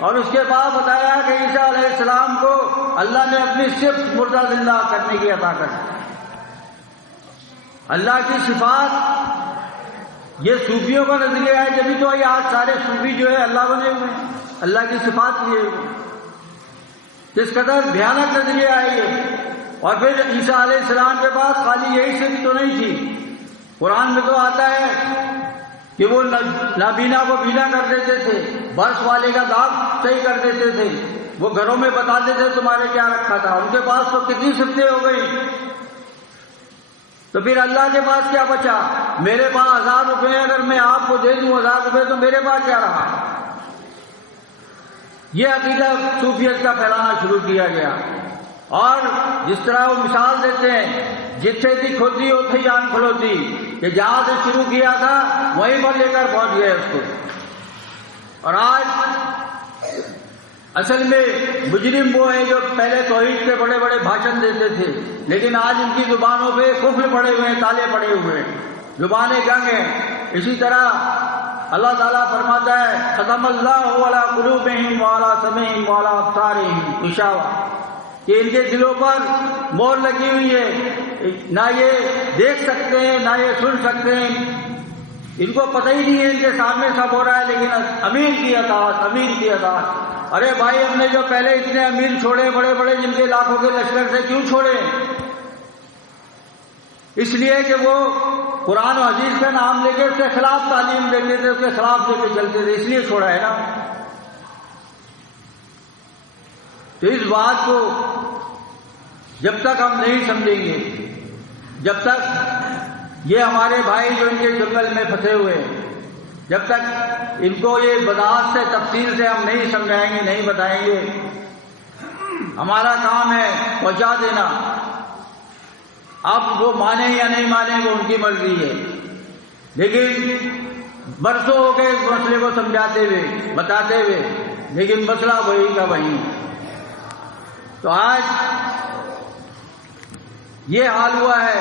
اور اس کے بعد بتایا کہ عیسیٰ علیہ السلام کو اللہ نے اپنی صفت مردہ زندہ کرنے کی عطا کر دی۔ اللہ کی صفات یہ صوفیوں کا نظریہ ہے، جبھی تو یہ آج سارے صوفی جو ہے اللہ بنے ہوئے ہیں، اللہ کی صفات لیے ہوئے۔ کس قدر بھیانک نظریہ ہے یہ۔ اور پھر عیسیٰ علیہ السلام کے پاس خالی یہی صفت تو نہیں تھی، قرآن میں تو آتا ہے کہ وہ نابینا کو بینا کر دیتے تھے، برس والے کا داغ صحیح کر دیتے تھے، وہ گھروں میں بتاتے تھے تمہارے کیا رکھا تھا۔ ان کے پاس تو کتنی صفتیں ہو گئی، تو پھر اللہ کے پاس کیا بچا؟ میرے پاس 1000 روپے اگر میں آپ کو دے دوں 1000 روپے تو میرے پاس کیا رہا؟ یہ عقیدہ صوفیت کا پھیلانا شروع کیا گیا۔ اور جس طرح وہ مثال دیتے ہیں، جتھے تھی کھوتی اتھے جان کھلوتی، کہ جہاں سے شروع کیا تھا وہیں پر لے کر پہنچ گئے اس کو۔ اور آج اصل میں مجرم وہ ہیں جو پہلے توحید کے بڑے بڑے بھاشن دیتے تھے، لیکن آج ان کی زبانوں پہ کفر پڑے ہوئے ہیں، تالے پڑے ہوئے ہیں، زبانیں گنگ ہیں۔ اسی طرح اللہ تعالیٰ فرماتا ہے ختم اللہ علی قلوبہم وعلی سمعہم وعلی ابصارہم غشاوہ، کہ ان کے دلوں پر مور لگی ہوئی ہے، نہ یہ دیکھ سکتے ہیں نہ یہ سن سکتے ہیں، ان کو پتہ ہی نہیں ہے ان کے سامنے سب ہو رہا ہے، لیکن امین کی اطاعت، امین کی اطاعت۔ ارے بھائی، ہم نے جو پہلے اتنے امین چھوڑے بڑے بڑے جن کے لاکھوں کے لشکر سے، کیوں چھوڑے؟ اس لیے کہ وہ قرآن و حدیث کا نام لے کے اس کے خلاف تعلیم دیتے تھے، اس کے خلاف لے کے چلتے تھے، اس لیے چھوڑا ہے نا۔ تو اس بات کو جب تک ہم نہیں سمجھیں گے، جب تک یہ ہمارے بھائی جو ان کے جنگل میں پھنسے ہوئے ہیں، جب تک ان کو یہ وضاحت سے تفصیل سے ہم نہیں سمجھائیں گے، نہیں بتائیں گے، ہمارا کام ہے پہنچا دینا۔ اب وہ مانیں یا نہیں مانیں وہ ان کی مرضی ہے، لیکن برسوں ہو گئے اس مسئلے کو سمجھاتے ہوئے، بتاتے ہوئے، لیکن مسئلہ وہی کا وہی۔ تو آج یہ حال ہوا ہے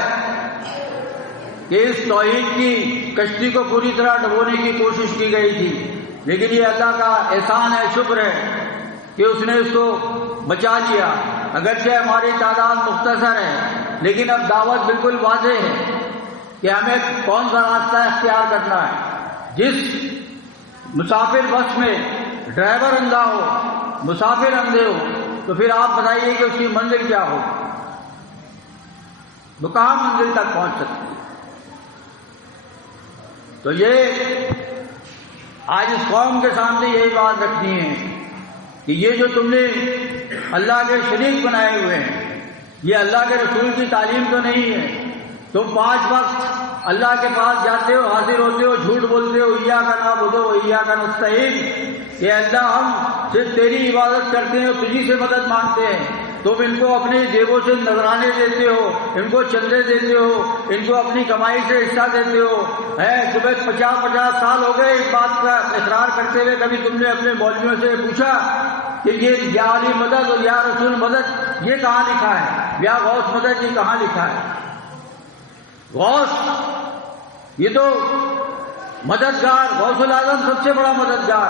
کہ اس توحید کی کشتی کو پوری طرح ڈبونے کی کوشش کی گئی تھی، لیکن یہ اللہ کا احسان ہے، شکر ہے کہ اس نے اس کو بچا لیا۔ اگرچہ ہماری تعداد مختصر ہے، لیکن اب دعوت بالکل واضح ہے کہ ہمیں کون سا راستہ اختیار کرنا ہے۔ جس مسافر بس میں ڈرائیور اندھا ہو، مسافر اندھے ہو، تو پھر آپ بتائیے کہ اس کی منزل کیا ہو، وہ کہاں منزل تک پہنچ سکتی ہے؟ تو یہ آج اس قوم کے سامنے یہی بات رکھنی ہے کہ یہ جو تم نے اللہ کے شریک بنائے ہوئے ہیں، یہ اللہ کے رسول کی تعلیم تو نہیں ہے۔ تم 5 وقت اللہ کے پاس جاتے ہو، حاضر ہوتے ہو، جھوٹ بولتے ہو، ایاک نعبد و ایاک نستعین، کہ اللہ ہم صرف تیری عبادت کرتے ہیں، تجھی سے مدد مانگتے ہیں۔ تم ان کو اپنی جیبوں سے نذرانے دیتے ہو، ان کو چندے دیتے ہو، ان کو اپنی کمائی سے حصہ دیتے ہو۔ تمہیں 50 سال ہو گئے اس بات کا اقرار کرتے ہوئے، کبھی تم نے اپنے مولویوں سے پوچھا کہ یہ یا علی مدد اور یا رسول مدد یہ کہاں لکھا ہے، یا غوث مدد یہ کہاں لکھا ہے؟ غوث یہ تو مددگار، غوث العظم سب سے بڑا مددگار،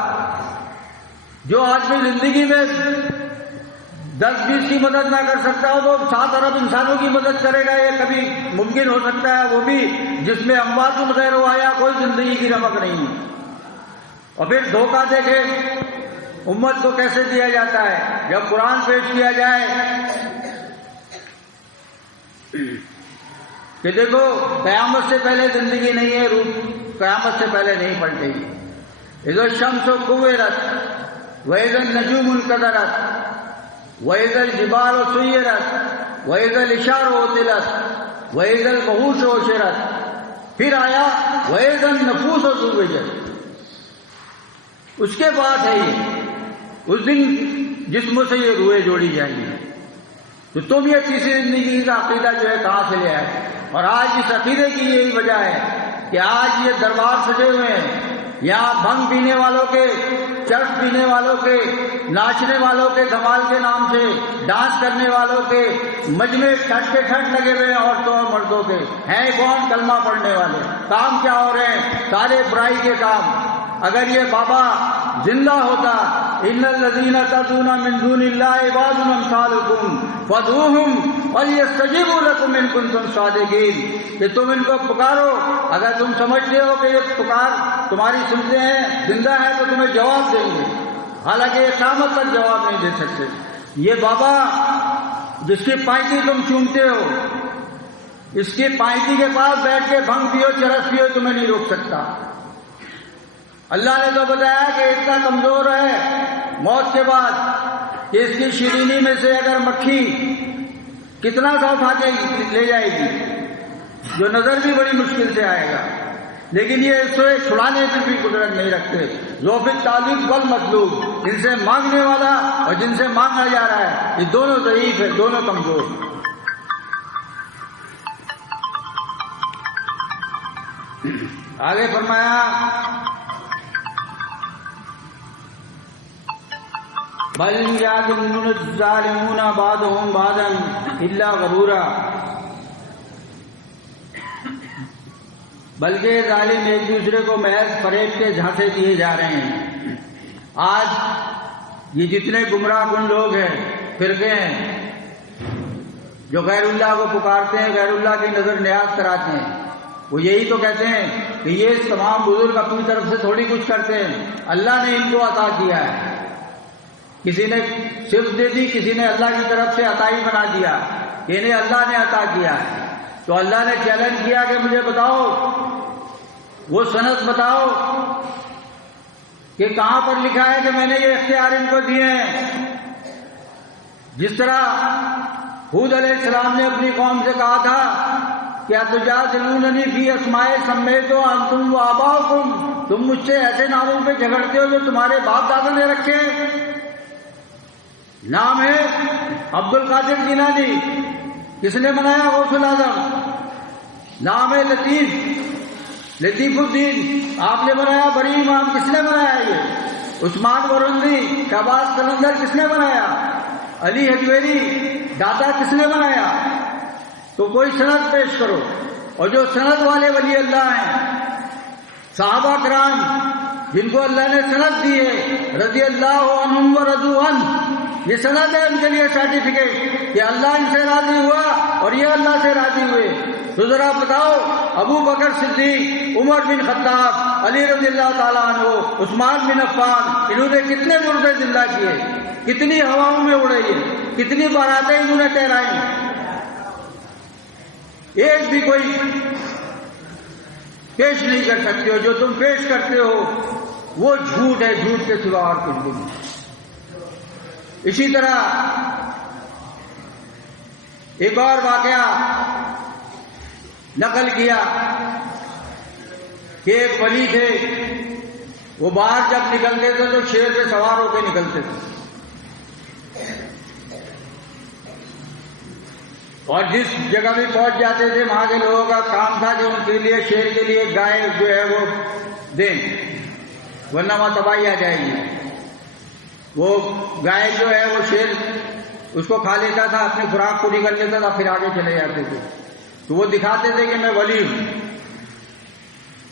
جو آدمی زندگی میں 10-20 کی مدد نہ کر سکتا ہو وہ 7 ارب انسانوں کی مدد کرے گا، یہ کبھی ممکن ہو سکتا ہے؟ وہ بھی جس میں اموات الغیر آیا، کوئی زندگی کی رمق نہیں ہے۔ اور پھر دھوکہ دے کے امت کو کیسے دیا جاتا ہے؟ جب قرآن پیش کیا جائے کہ دیکھو قیامت سے پہلے زندگی نہیں ہے، روح قیامت سے پہلے نہیں پلٹے گی۔ اذا الشمس كورت واذا النجوم انكدرت واذا الجبال سيرت واذا العشار عطلت وَإِذَا الْوُحُوشُ حُشِرَتْ، پھر آیا وَإِذَا النُّفُوسُ زُوِّجَتْ. اس کے بعد ہے یہ اس دن جسموں سے یہ روحیں جوڑی جائیں گی. تو تم یہ تیسری زندگی کا عقیدہ جو ہے کہاں سے لے آئے؟ اور آج اس عقیدے کی یہی وجہ ہے کہ آج یہ دربار سجے ہوئے ہیں. یہاں بھنگ پینے والوں کے، چرس پینے والوں کے، ناچنے والوں کے، دھمال کے نام سے ڈانس کرنے والوں کے مجمع ٹھٹ کے ٹھٹ لگے ہوئے ہیں، عورتوں اور مردوں کے. ہیں کون؟ کلمہ پڑھنے والے. کام کیا ہو رہے ہیں؟ سارے برائی کے کام. اگر یہ بابا زندہ ہوتا، ان الذین تدعون من دون اللہ عباد امثالکم فادعوہم ولیستجیبوا لکم ان کنتم صادقین، کہ تم ان کو پکارو اگر تم سمجھتے ہو کہ یہ پکار تمہاری سنتے ہیں، زندہ ہے تو تمہیں جواب دیں گے، حالانکہ یہ قیامت تک جواب نہیں دے سکتے. یہ بابا جس کی پائتی تم چومتے ہو، اس کی پائتی کے پاس بیٹھ کے بھنگ پیو، چرس پیو، تمہیں نہیں روک سکتا. اللہ نے تو بتایا کہ اتنا کمزور ہے موت کے بعد کہ اس کی شیرینی میں سے اگر مکھی کتنا سا اٹھا کے لے جائے گی، جو نظر بھی بڑی مشکل سے آئے گا، لیکن یہ اس کو چھڑانے کی بھی قدرت نہیں رکھتے. ذوف الطالب والمطلوب، جن سے مانگنے والا اور جن سے مانگا جا رہا ہے، یہ دونوں ضعیف ہے، دونوں کمزور. آگے فرمایا بل یظن الظالمون بعضهم بعضا الا غرورا، بلکہ ظالم ایک دوسرے کو محض فریب کے جھانسے دیے جا رہے ہیں. آج یہ جتنے گمراہ کن لوگ ہیں، فرقے ہیں جو غیر اللہ کو پکارتے ہیں، غیر اللہ کی نظر نیاز کراتے ہیں، وہ یہی تو کہتے ہیں کہ یہ تمام بزرگ اپنی طرف سے تھوڑی کچھ کرتے ہیں، اللہ نے ان کو عطا کیا ہے. کسی نے صرف دے دی، کسی نے اللہ کی طرف سے عطائی بنا دیا، انہیں اللہ نے عطا کیا. تو اللہ نے چیلنج کیا کہ مجھے بتاؤ، وہ سند بتاؤ کہ کہاں پر لکھا ہے کہ میں نے یہ اختیار ان کو دیے ہیں. جس طرح ہود علیہ السلام نے اپنی قوم سے کہا تھا کہ اتجادلوننی فی اسماء سمیتها انتم وآباؤکم، تم مجھ سے ایسے ناموں پہ جھگڑتے ہو جو تمہارے باپ دادا نے رکھے. نام ہے عبد القادر جیلانی، کس نے بنایا؟ غوث الاعظم. نام ہے لطیف الدین، آپ نے بنایا. بڑی امام کس نے بنایا؟ یہ عثمان ورندی. شہباز قلندر کس نے بنایا؟ علی حجویری. داتا کس نے بنایا؟ تو کوئی سند پیش کرو. اور جو سند والے ولی اللہ ہیں، صحابہ کرام جن کو اللہ نے سند دی ہے، رضی اللہ عنہم ورضوا عنہ، یہ سند ہے ان کے لیے سرٹیفکیٹ کہ اللہ ان سے راضی ہوا اور یہ اللہ سے راضی ہوئے. تو ذرا بتاؤ، ابو بکر صدیق، عمر بن خطاب، علی رضی اللہ تعالیٰ عنہ، عثمان بن عفان، انہوں نے کتنے مردے زندہ کیے، کتنی ہواؤں میں اڑے، کتنی باراتیں انہوں نے ٹہرائی. ایک بھی کوئی پیش نہیں کر سکتے ہو. جو تم پیش کرتے ہو وہ جھوٹ ہے، جھوٹ کے سوا اور کچھ بھی نہیں. اسی طرح ایک اور واقعہ نقل کیا کہ ایک ولی تھے، وہ باہر جب نکلتے تھے تو شیر پہ سوار ہو کے نکلتے تھے، اور جس جگہ بھی پہنچ جاتے تھے وہاں کے لوگوں کا کام تھا کہ ان کے لیے شیر کے لیے گائے جو ہے وہ دیں، ورنہ وہاں تباہی آ جائے گی. وہ گائے جو ہے وہ شیر اس کو کھا لیتا تھا، اپنی خوراک پوری کر لیتا تھا، پھر آگے چلے جاتے تھے. تو وہ دکھاتے تھے کہ میں ولی ہوں.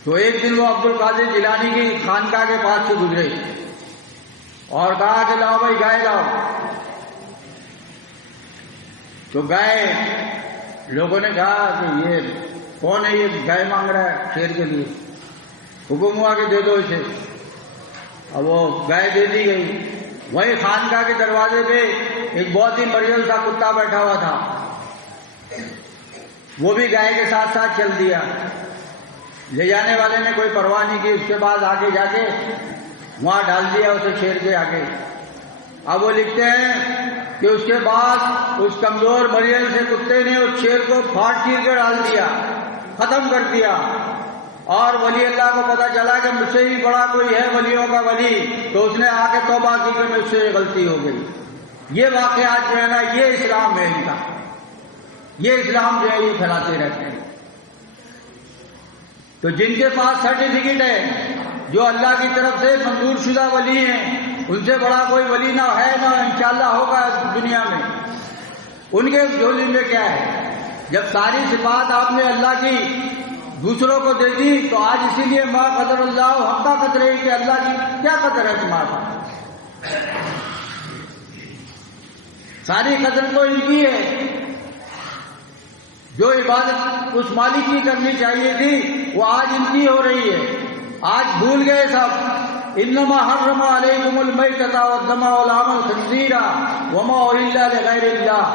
تو ایک دن وہ عبد القادر جیلانی کی خانقاہ کے پاس سے گزرے اور کہا کہ لاؤ بھائی گائے لاؤ. تو گائے، لوگوں نے کہا کہ یہ کون ہے، یہ گائے مانگ رہا ہے شیر کے لیے. حکم ہوا کہ دے دو اسے. اب وہ گائے دے دی گئی. وہیں خانقاہ کے دروازے پہ ایک بہت ہی مریض سا کتا بیٹھا ہوا تھا، وہ بھی گائے کے ساتھ ساتھ چل دیا. لے جانے والے نے کوئی پرواہ نہیں کی. اس کے بعد آگے جا کے وہاں ڈال دیا اسے شیر کے آگے. اب وہ لکھتے ہیں کہ اس کے بعد اس کمزور مریض سے کتے نے اس شیر کو پھاڑ چیر کے ڈال دیا، ختم کر دیا، اور ولی اللہ کو پتا چلا کہ مجھ سے بھی بڑا کوئی ہے ولیوں کا ولی، تو اس نے آ کے توبہ کی کہ مجھ سے یہ غلطی ہو گئی۔ یہ واقعات جو ہے نا، یہ اسلام ہے ان کا، یہ اسلام جو ہے یہ پھیلاتے رہتے ہیں۔ تو جن کے پاس سرٹیفکیٹ ہے، جو اللہ کی طرف سے منظور شدہ ولی ہیں، ان سے بڑا کوئی ولی نہ ہے نہ انشاءاللہ ہوگا دنیا میں۔ ان کے جھولی میں کیا ہے؟ جب ساری صفات آپ نے اللہ کی دوسروں کو دے دی، تو آج اسی لیے ما قدر اللہ حق قدر ہے کہ اللہ کی کیا قدر ہے تمہارے پاس؟ ساری قدر تو ان کی ہے۔ جو عبادت اس مالک کی کرنی چاہیے تھی وہ آج ان کی ہو رہی ہے۔ آج بھول گئے سب۔ انما حرم علیکم المیتۃ والدم ولحم الخنزیر وما اہل لغیر اللہ،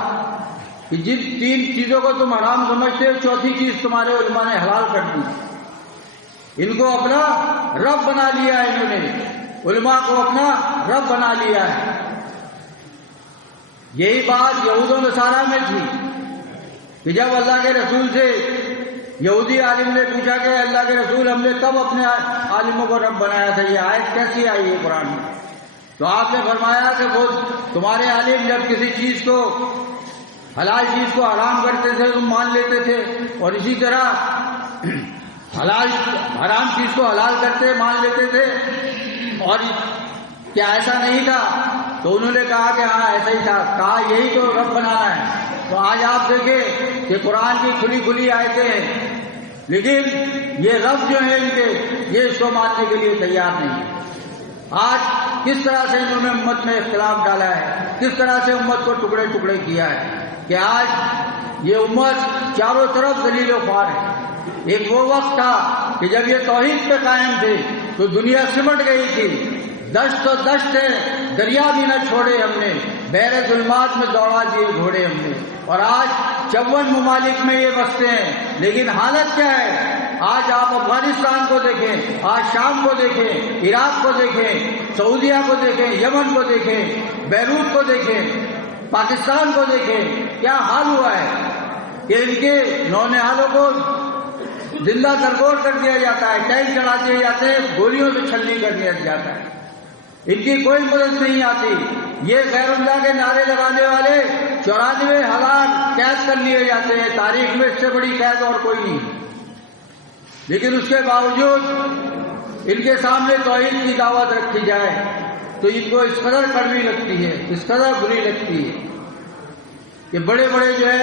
کہ جن 3 چیزوں کو تم حرام سمجھتے ہو، چوتھی چیز تمہارے علماء نے حلال کر دی۔ ان کو اپنا رب بنا لیا ہے، انہوں نے علماء کو اپنا رب بنا لیا ہے۔ یہی بات یہود و نصارہ میں تھی کہ جب اللہ کے رسول سے یہودی عالم نے پوچھا کہ اللہ کے رسول ہم نے کب اپنے عالموں کو رب بنایا تھا، یہ آیت کیسی آئی ہے قرآن میں؟ تو آپ نے فرمایا کہ وہ تمہارے عالم جب کسی چیز کو حلال چیز کو حرام کرتے تھے تم مان لیتے تھے، اور اسی طرح حرام چیز کو حلال کرتے مان لیتے تھے، اور کیا ایسا نہیں تھا؟ تو انہوں نے کہا کہ ہاں ایسا ہی تھا۔ کہا یہی تو رب بنانا ہے۔ تو آج آپ دیکھیں کہ قرآن کی کھلی کھلی آیتیں ہیں، لیکن یہ رب جو ہے ان کے، یہ اس کو ماننے کے لیے تیار نہیں۔ آج کس طرح سے انہوں نے امت میں اختلاف ڈالا ہے، کس طرح سے امت کو ٹکڑے ٹکڑے کیا ہے کہ آج یہ امت چاروں طرف ذلیل و خوار ہے۔ ایک وہ وقت تھا کہ جب یہ توحید پہ قائم تھے تو دنیا سمٹ گئی تھی، دشت تو دشت ہے، دریا بھی نہ چھوڑے ہم نے، بحر ظلمات میں دوڑا دیے گھوڑے ہم نے، اور آج 54 ممالک میں یہ بستے ہیں۔ لیکن حالت کیا ہے؟ آج آپ افغانستان کو دیکھیں، آج شام کو دیکھیں، عراق کو دیکھیں، سعودیہ کو دیکھیں، یمن کو دیکھیں، بیروت کو دیکھیں، پاکستان کو دیکھیں، کیا حال ہوا ہے کہ ان کے نونہالوں کو زندہ سرگور کر دیا جاتا ہے، ٹینک چڑھا دیے جاتے ہیں، گولیوں سے چھلنی کر دیا جاتا ہے، ان کی کوئی مدد نہیں آتی۔ یہ غیر اللہ کے نعرے لگانے والے 94,000 قید کر لیے جاتے ہیں، تاریخ میں اس سے بڑی قید اور کوئی نہیں، لیکن اس کے باوجود ان کے سامنے توحید کی دعوت رکھی جائے تو ان کو اس قدر کڑوی لگتی ہے، اس قدر بری لگتی ہے کہ بڑے بڑے جو ہے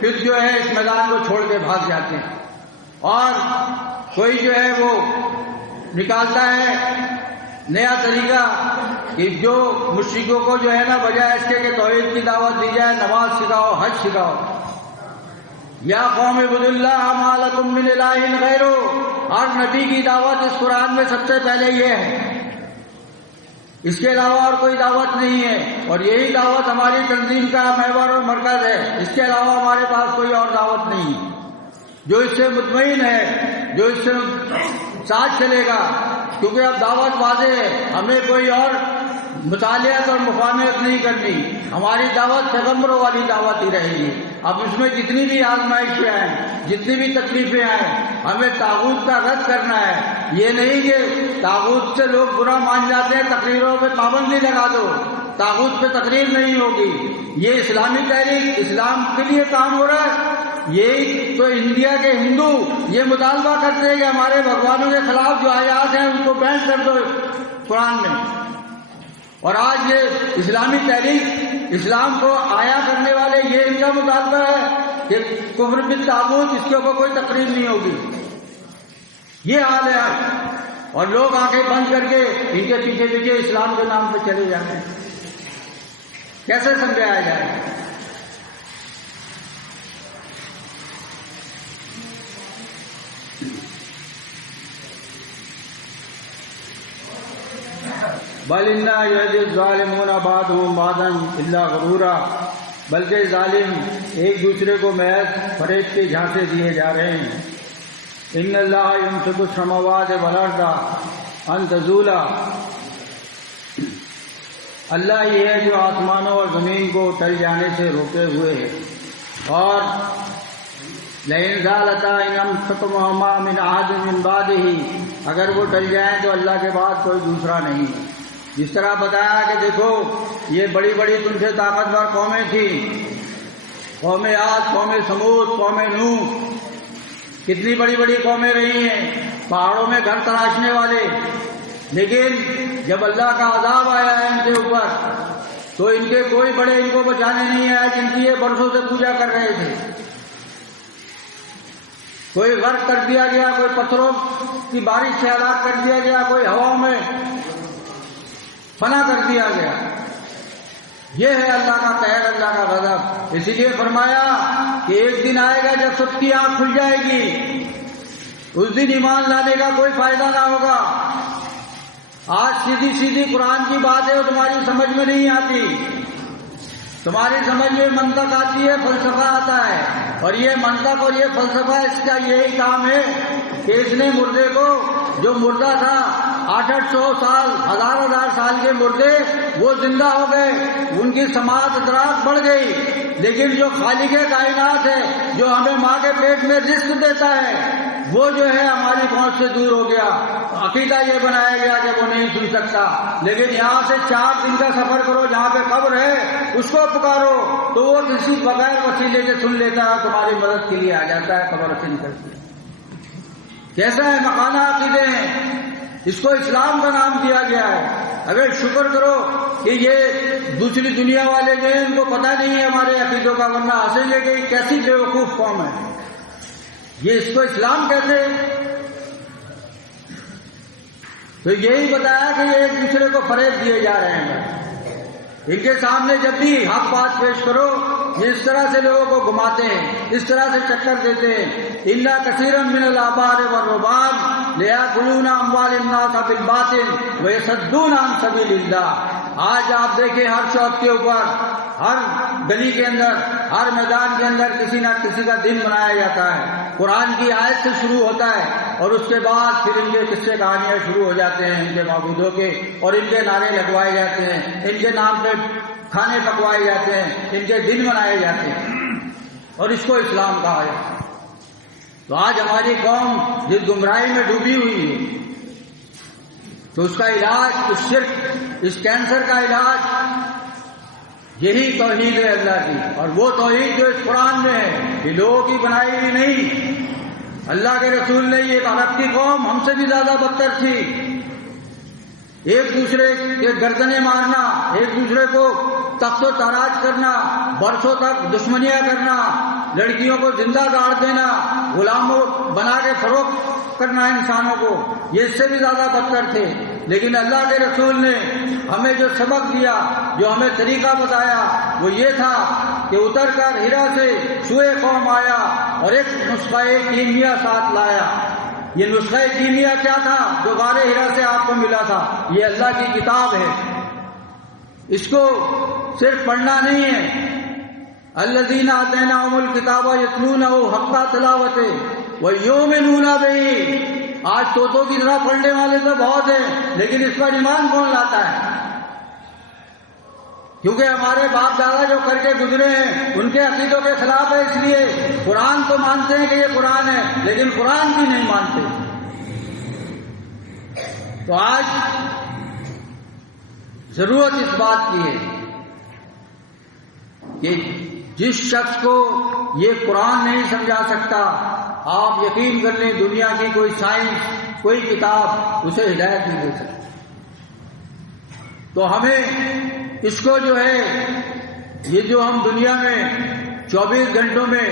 پھر جو ہے اس میدان کو چھوڑ کے بھاگ جاتے ہیں، اور کوئی جو ہے وہ نکالتا ہے نیا طریقہ کہ جو مشرکوں کو جو ہے نا بجائے اس کے کہ توحید کی دعوت دی جائے، نماز سکھاؤ، حج سکھاؤ۔ یا قوم اعبدوا اللہ ما لکم من الہ غیرہ، ہر نبی کی دعوت اس قرآن میں سب سے پہلے یہ ہے، اس کے علاوہ اور کوئی دعوت نہیں ہے، اور یہی دعوت ہماری تنظیم کا محور اور مرکز ہے، اس کے علاوہ ہمارے پاس کوئی اور دعوت نہیں۔ جو اس سے مطمئن ہے، جو اس سے ساتھ چلے گا، کیونکہ اب دعوت واضح ہے، ہمیں کوئی اور مطالعات اور مفاہمت نہیں کرنی، ہماری دعوت پیغمبروں والی دعوت ہی رہے گی۔ اب اس میں جتنی بھی آزمائشیں آئیں، جتنی بھی تکلیفیں آئیں، ہمیں طاغوت کا رد کرنا ہے۔ یہ نہیں کہ طاغوت سے لوگ برا مان جاتے ہیں، تقریروں پہ پابندی لگا دو، طاغوت پہ تقریر نہیں ہوگی۔ یہ اسلامی تحریک اسلام کے لیے کام ہو رہا ہے۔ یہی تو انڈیا کے ہندو یہ مطالبہ کرتے ہیں کہ ہمارے بھگوانوں کے خلاف جو آیات ہیں ان کو بین کر دو قرآن میں، اور آج یہ اسلامی تحریک اسلام کو آیا کرنے والے یہ ان کا مطالبہ ہے کہ کفر بالطاغوت، اس کے اوپر کوئی تقریر نہیں ہوگی۔ یہ حال ہے، اور لوگ آنکھیں بند کر کے ان کے پیچھے پیچھے اسلام کے نام پہ چلے جاتے ہیں۔ کیسے سمجھایا جائے؟ بل انا یہدی الظالمون بعضهم بعضا الا غرورا، بلکہ ظالم ایک دوسرے کو محض فریب کے جھانسے دیے جا رہے ہیں۔ ان اللہ یمسک السماوات والارض ان تزولا، اللہ ہی ہے جو آسمانوں اور زمین کو ٹل جانے سے روکے ہوئے ہے، اور لئن زالتا ان امسكهما من احد من بعده، اگر وہ ٹل جائیں تو اللہ کے بعد کوئی دوسرا نہیں ہے۔ جس طرح بتایا کہ دیکھو یہ بڑی بڑی تم سے طاقتور قومیں تھیں، قوم عاد، قوم ثمود، قوم نوح، کتنی بڑی بڑی قومیں رہی ہیں، پہاڑوں میں گھر تراشنے والے، لیکن جب اللہ کا عذاب آیا ہے ان کے اوپر تو ان کے کوئی بڑے ان کو بچانے نہیں آئے جن کی یہ برسوں سے پوجا کر رہے تھے۔ کوئی غرق کر دیا گیا، کوئی پتھروں کی بارش سے ہلاک کر دیا گیا، کوئی ہواؤں میں فنا کر دیا گیا۔ یہ ہے اللہ کا قہر، اللہ کا غضب۔ اسی لیے فرمایا کہ ایک دن آئے گا جب سب کی آنکھ کھل جائے گی، اس دن ایمان لانے کا کوئی فائدہ نہ ہوگا۔ آج سیدھی سیدھی قرآن کی بات ہے وہ تمہاری سمجھ میں نہیں آتی، تمہاری سمجھ میں منطق آتی ہے، فلسفہ آتا ہے، اور یہ منطق اور یہ فلسفہ اس کا یہی کام ہے کہ اس نے مردے کو، جو مردہ تھا 800 سال، 1000 سال کے مردے وہ زندہ ہو گئے، ان کی سماعت ادراک بڑھ گئی، لیکن جو خالق کائنات ہے، جو ہمیں ماں کے پیٹ میں رزق دیتا ہے، وہ جو ہے ہماری پہنچ سے دور ہو گیا۔ عقیدہ یہ بنایا گیا کہ وہ نہیں سن سکتا، لیکن یہاں سے 4 دن کا سفر کرو، جہاں پہ قبر ہے اس کو پکارو تو وہ کسی بغیر وسیلے کے سن لیتا ہے، تمہاری مدد کے لیے آ جاتا ہے، قبر سے نکلتی ہے۔ کیسا ہے مکانہ عقیدے ہیں، اس کو اسلام کا نام دیا گیا ہے۔ اگر شکر کرو کہ یہ دوسری دنیا والے جو ہیں ان کو پتہ نہیں ہے ہمارے عقیدوں کا، ورنہ حاصل ہے کہ یہ کیسی بے وقوف قوم ہے، یہ اس کو اسلام کہتے ہیں۔ تو یہی بتایا کہ یہ ایک دوسرے کو فریب دیے جا رہے ہیں۔ ان کے سامنے جب بھی حق بات پیش کرو یہ اس طرح سے لوگوں کو گھماتے ہیں، اس طرح سے چکر دیتے ہیں۔ اِنَّ كَثِيرًا مِّنَ الْأَحْبَارِ وَالرُّهْبَانِ لَيَأْكُلُونَ أَمْوَالَ النَّاسِ بِالْبَاطِلِ وَيَصُدُّونَ عَن سَبِيلِ اللَّهِ۔ آج آپ دیکھیں ہر چوک کے اوپر، ہر گلی کے اندر، ہر میدان کے اندر کسی نہ کسی کا دن منایا جاتا ہے، قرآن کی آیت سے شروع ہوتا ہے، اور اس کے بعد پھر ان کے قصے کہانیاں شروع ہو جاتے ہیں ان کے معبودوں کے، اور ان کے نعرے لگوائے جاتے ہیں، ان کے نام پہ کھانے پکوائے جاتے ہیں، ان کے دن منائے جاتے ہیں، اور اس کو اسلام کہا جاتا ہے۔ تو آج ہماری قوم جس گمراہی میں ڈوبی ہوئی ہے، تو اس کا علاج، اس شرک، اس کینسر کا علاج یہی توحید ہے اللہ کی، اور وہ توحید جو اس قرآن میں ہے یہ لوگوں کی بنائی ہوئی نہیں۔ اللہ کے رسول نے، یہ عرب کی قوم ہم سے بھی زیادہ بدتر تھی، ایک دوسرے کے گردنیں مارنا، ایک دوسرے کو تخت و تاراج کرنا، برسوں تک دشمنیاں کرنا، لڑکیوں کو زندہ گاڑ دینا، غلاموں بنا کے فروخت کرنا انسانوں کو، یہ اس سے بھی زیادہ بدتر تھے۔ لیکن اللہ کے رسول نے ہمیں جو سبق دیا، جو ہمیں طریقہ بتایا، وہ یہ تھا کہ اتر کر ہیرا سے سوئے قوم آیا اور ایک نسخہ کیمیا ساتھ لایا۔ یہ نسخہ کیمیا کیا تھا جو غار ہیرا سے آپ کو ملا تھا؟ یہ اللہ کی کتاب ہے، اس کو صرف پڑھنا نہیں ہے۔ الذین آتیناہم الکتاب یتلونہ حق تلاوتہ ویؤمنون بہ۔ آج طوطوں کی طرح پڑھنے والے تو بہت ہیں، لیکن اس پر ایمان کون لاتا ہے؟ کیونکہ ہمارے باپ دادا جو کر کے گزرے ہیں ان کے عقیدوں کے خلاف ہے، اس لیے قرآن تو مانتے ہیں کہ یہ قرآن ہے، لیکن قرآن کی نہیں مانتے۔ تو آج ضرورت اس بات کی ہے کہ جس شخص کو یہ قرآن نہیں سمجھا سکتا، آپ یقین کر لیں دنیا کی کوئی سائنس، کوئی کتاب اسے ہدایت نہیں دے سکتی۔ تو ہمیں اس کو جو ہے، یہ جو ہم دنیا میں 24 گھنٹوں میں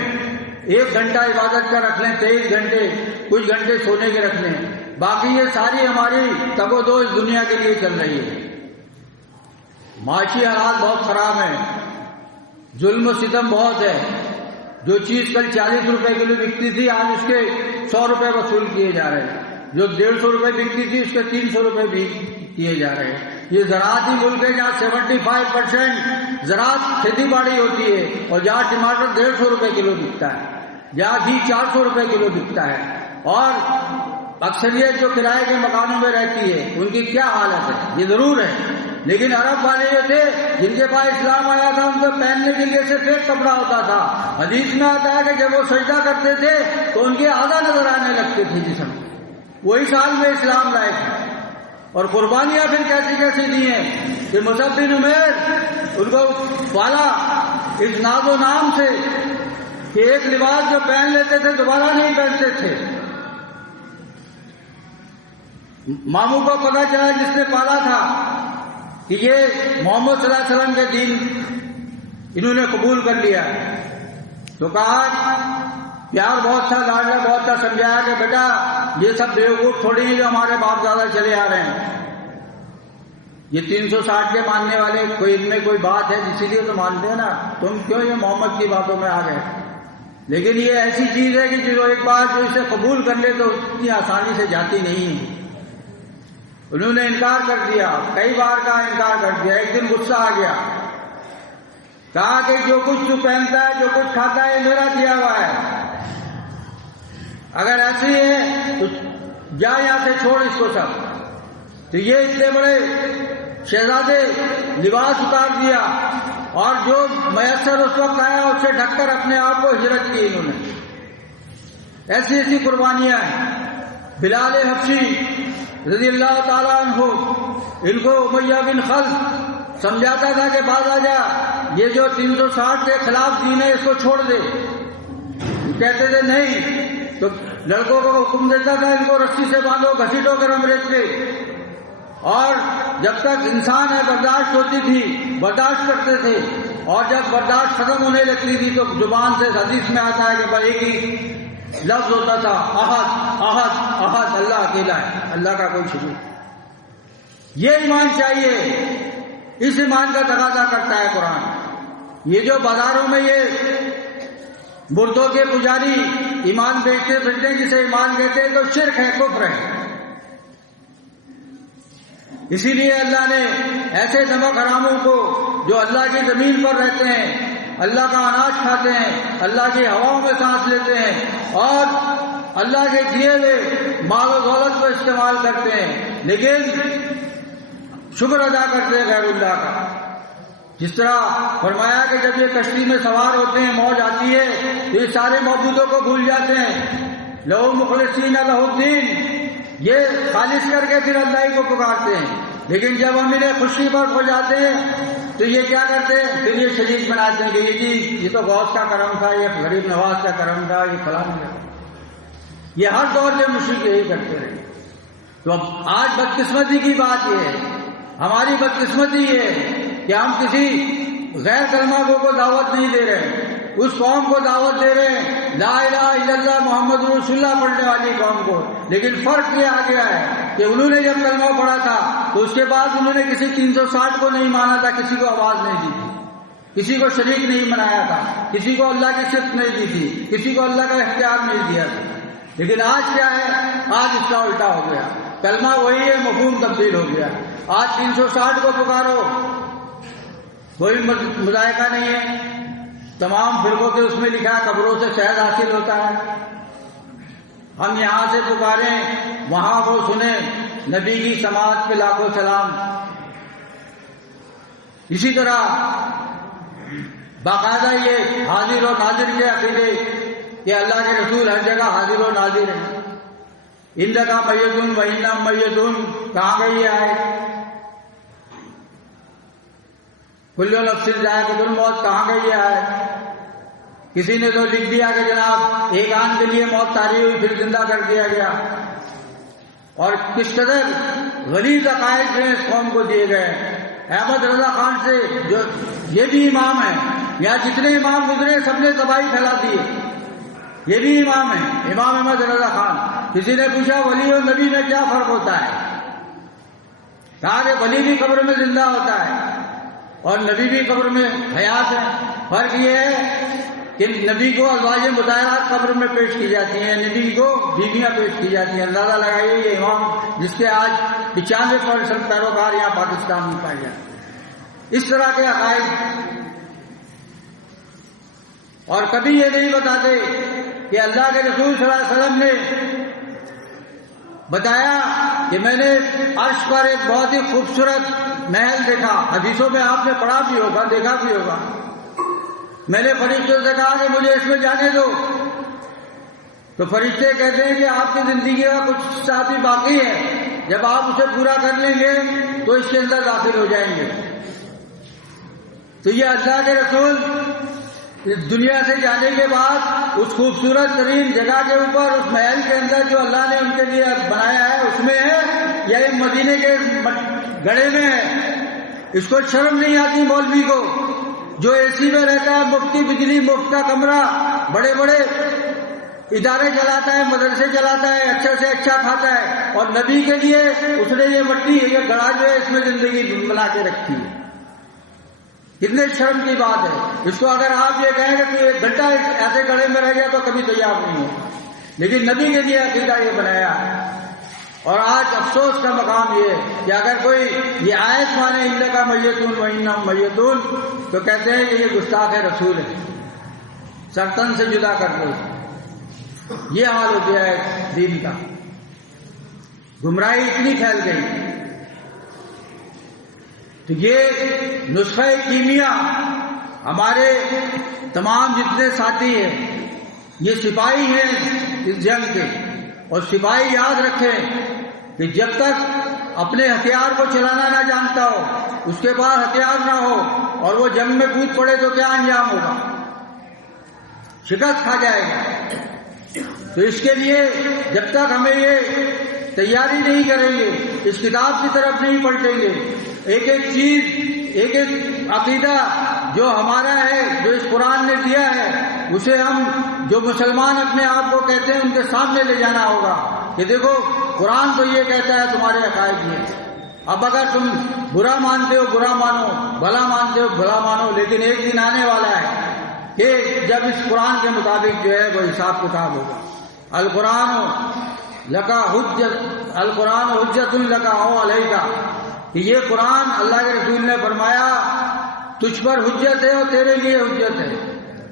1 گھنٹہ عبادت کا رکھ لیں، 23 گھنٹے، کچھ گھنٹے سونے کے رکھ لیں، باقی یہ ساری ہماری تگ و دو اس دنیا کے لیے چل رہی ہے۔ معاشی حالات بہت خراب ہیں، ظلم و ستم بہت ہے۔ جو چیز کل 40 روپے کلو بکتی تھی آج اس کے 100 روپے وصول کیے جا رہے ہیں، جو 150 روپے بکتی تھی اس کے 300 روپے بھی کیے جا رہے ہیں۔ یہ زراعتی ملک ہے جہاں 75% زراعت کھیتی باڑی ہوتی ہے، اور جہاں ٹماٹر 150 روپے کلو بکتا ہے، جہاں گھی 400 روپے کلو بکتا ہے، اور اکثریت جو کرائے کے مکانوں میں رہتی ہے ان کی کیا حالت ہے؟ یہ ضرور ہے لیکن عرب والے جو تھے جن کے پاس اسلام آیا تھا ان کو پہننے کے لیے صرف ایک کپڑا ہوتا تھا. حدیث میں آتا ہے کہ جب وہ سجدہ کرتے تھے تو ان کے آدھا نظر آنے لگتے تھے جسم. وہی سال میں اسلام لائے تھے. اور قربانیاں پھر کیسی کیسی دی ہیں کہ مصعب بن عمیر ان کو پالا اس ناز و نام سے کہ ایک لباس جو پہن لیتے تھے دوبارہ نہیں پہنتے تھے. ماموں کو پتا چلا جس نے پالا تھا کہ یہ محمد صلی اللہ علیہ وسلم کے دین انہوں نے قبول کر لیا. تو کہا پیار بہت تھا, لاڈلا بہت تھا, سمجھایا کہ بیٹا یہ سب بیوقوف تھوڑی ہیں جو ہمارے باپ دادا چلے آ رہے ہیں. یہ 360 کے ماننے والے کوئی ان میں کوئی بات ہے اسی لیے تو مانتے ہیں نا. تم کیوں یہ محمد کی باتوں میں آ گئے؟ لیکن یہ ایسی چیز ہے کہ جو ایک بار جو اسے قبول کر لے تو اتنی آسانی سے جاتی نہیں ہے. انہوں نے انکار کر دیا, کئی بار کا انکار کر دیا. ایک دن غصہ آ گیا, کہا کہ جو کچھ تو پہنتا ہے جو کچھ کھاتا ہے میرا دیا ہوا ہے. اگر ایسی ہے تو جا یہاں سے چھوڑ اس کو سب. تو یہ اتنے بڑے شہزادے لباس اتار دیا اور جو میسر اس وقت آیا اس سے ڈھک کر اپنے آپ کو ہجرت کی انہوں نے. ایسی ایسی قربانیاں ہیں. بلال حبشی رضی اللہ تعالیٰ عنہ ان کو امیہ بن خلف سمجھاتا تھا کہ باز آ جا, یہ جو 360 کے خلاف دین ہے اس کو چھوڑ دے. کہتے تھے نہیں. تو لڑکوں کو حکم دیتا تھا ان کو رسی سے باندھو, گھسیٹو گرم ریت پہ. اور جب تک انسان ہے برداشت ہوتی تھی برداشت کرتے تھے, اور جب برداشت ختم ہونے لگتی تھی تو زبان سے حدیث میں آتا ہے کہ بھائی کی لفظ ہوتا تھا احد احد احد, اللہ اکیلا ہے, اللہ کا کوئی شریک. یہ ایمان چاہیے, اس ایمان کا تقاضا کرتا ہے قرآن. یہ جو بازاروں میں یہ مردوں کے پجاری ایمان بیچتے پھرتے ہیں جسے ایمان کہتے ہیں تو شرک ہے, کفر ہے. اسی لیے اللہ نے ایسے نمک حراموں کو جو اللہ کی زمین پر رہتے ہیں, اللہ کا اناج کھاتے ہیں, اللہ کی ہواؤں میں سانس لیتے ہیں اور اللہ کے دیے ہوئے مال و دولت کو استعمال کرتے ہیں لیکن شکر ادا کرتے ہیں غیر اللہ کا. جس طرح فرمایا کہ جب یہ کشتی میں سوار ہوتے ہیں موج آتی ہے تو یہ سارے معبودوں کو بھول جاتے ہیں. لہو مخلصین لہ الدین, یہ خالص کر کے پھر اللہ ہی کو پکارتے ہیں. لیکن جب ہم انہیں خوشی پر ہو جاتے ہیں تو یہ کیا کرتے ہیں, پھر یہ شریک بناتے ہیں کہ یہ جی یہ تو غوث کا کرم تھا, یہ غریب نواز کا کرم تھا, یہ فلاں. یہ ہر دور میں مشرک یہی کرتے رہے. تو اب آج بدقسمتی کی بات یہ ہے, ہماری بدقسمتی یہ ہے کہ ہم کسی غیر کلمہ گو کو دعوت نہیں دے رہے, اس قوم کو دعوت دے رہے ہیں لا الہ الا اللہ محمد رسول اللہ پڑھنے والی قوم کو. لیکن فرق یہ آ گیا ہے کہ انہوں نے جب کلمہ پڑھا تھا تو اس کے بعد انہوں نے کسی 360 کو نہیں مانا تھا, کسی کو آواز نہیں دی تھی, کسی کو شریک نہیں بنایا تھا, کسی کو اللہ کی صفت نہیں دی تھی, کسی کو اللہ کا اختیار نہیں دیا تھا. لیکن آج کیا ہے, آج اس کا الٹا ہو گیا. کلمہ وہی ہے, مفہوم تبدیل ہو گیا. آج 360 کو پکارو, کوئی مذائقہ نہیں ہے. تمام فرقوں کے اس میں لکھا ہے قبروں سے شہد حاصل ہوتا ہے. ہم یہاں سے پکاریں وہاں وہ سنیں, نبی کی سماعت پہ لاکھوں سلام. اسی طرح باقاعدہ یہ حاضر و ناظر کے عقیدے کہ اللہ کے رسول ہر جگہ حاضر و ناظر ہیں. انکا میتون و انا میتون کہاں گئی ہے, کل نفس ذائقۃ الموت کہاں گئی ہے. کسی نے تو لکھ دیا کہ جناب ایک آن کے لیے موت طاری ہوئی پھر زندہ کر دیا گیا. اور کس قدر غلیظ عقائد جو اس قوم کو دیے گئے. احمد رضا خان سے جو یہ بھی امام ہے, یا جتنے امام گزرے سب نے تباہی پھیلا دی ہے, یہ بھی امام ہے, امام احمد رضا خان. کسی نے پوچھا ولی اور نبی میں کیا فرق ہوتا ہے, کہا کہ ولی بھی قبر میں زندہ ہوتا ہے اور نبی بھی قبر میں حیات ہے. فرق یہ ہے کہ نبی کو ازواج مطہرات قبر میں پیش کی جاتی ہیں, نبی کو بیویاں پیش کی جاتی ہیں. اندازہ لگائیے یہ امام جس کے آج 95% پیروکار یہاں پاکستان میں پائے جاتے ہیں. اس طرح کے عقائد. اور کبھی یہ نہیں بتاتے کہ اللہ کے رسول صلی اللہ علیہ وسلم نے بتایا کہ میں نے عرش پر ایک بہت ہی خوبصورت محل دیکھا، حدیثوں میں آپ نے پڑھا بھی ہوگا، دیکھا بھی ہوگا. میں نے فرشتوں سے کہا کہ مجھے اس میں جانے دو، تو فرشتے کہتے ہیں کہ آپ کی زندگی کا کچھ ساتھی باقی ہے، جب آپ اسے پورا کر لیں گے تو اس کے اندر داخل ہو جائیں گے. تو یہ اللہ کے رسول اس دنیا سے جانے کے بعد اس خوبصورت ترین جگہ کے اوپر، اس محل کے اندر جو اللہ نے ان کے لیے بنایا ہے اس میں ہے، یا ایک مدینے کے گڑھے میں ہے. اس کو شرم نہیں آتی مولوی کو جو اے سی میں رہتا ہے، مفت کی بجلی، مفت کا کمرہ، بڑے بڑے ادارے چلاتا ہے، مدرسے چلاتا ہے، اچھا سے اچھا کھاتا ہے، اور نبی کے لیے اس نے یہ مٹی، یہ گڑھا جو ہے اس میں زندگی بنا کے رکھی ہے. کتنے شرم کی بات ہے. اس کو اگر آپ یہ کہیں گے کہ ایک گھنٹہ ایسے گڑھے میں رہ گیا تو کبھی تیار نہیں ہو، لیکن نبی کے لیے عقیدہ یہ بنایا. اور آج افسوس کا مقام یہ کہ اگر کوئی یہ آیت مانے انکا میتون و انہم میتون، تو کہتے ہیں کہ یہ گستاخ رسول ہے، سرتن سے جدا کر دو. یہ حال ہو گیا ہے دین کا. گمراہی اتنی پھیل گئی. تو یہ نسخہ کیمیا ہمارے تمام جتنے ساتھی ہیں یہ سپاہی ہیں اس جنگ کے، اور سپاہی یاد رکھیں کہ جب تک اپنے ہتھیار کو چلانا نہ جانتا ہو، اس کے بعد ہتھیار نہ ہو اور وہ جنگ میں کود پڑے تو کیا انجام ہوگا؟ شکست کھا جائے گا. تو اس کے لیے جب تک ہمیں یہ تیاری نہیں کریں گے، اس کتاب کی طرف نہیں پلٹیں گے، ایک ایک چیز، ایک ایک عقیدہ جو ہمارا ہے، جو اس قرآن نے دیا ہے، اسے ہم جو مسلمان اپنے آپ کو کہتے ہیں ان کے سامنے لے جانا ہوگا کہ دیکھو قرآن تو یہ کہتا ہے، تمہارے عقائد یہ. اب اگر تم برا مانتے ہو برا مانو، بھلا مانتے ہو بھلا مانو، لیکن ایک دن آنے والا ہے کہ جب اس قرآن کے مطابق جو ہے وہ حساب کتاب ہوگا. القرآن لکا حجت، القرآن حجت لکا او علیکا، کہ یہ قرآن اللہ کے رسول نے فرمایا تجھ پر حجت ہے اور تیرے لیے حجت ہے.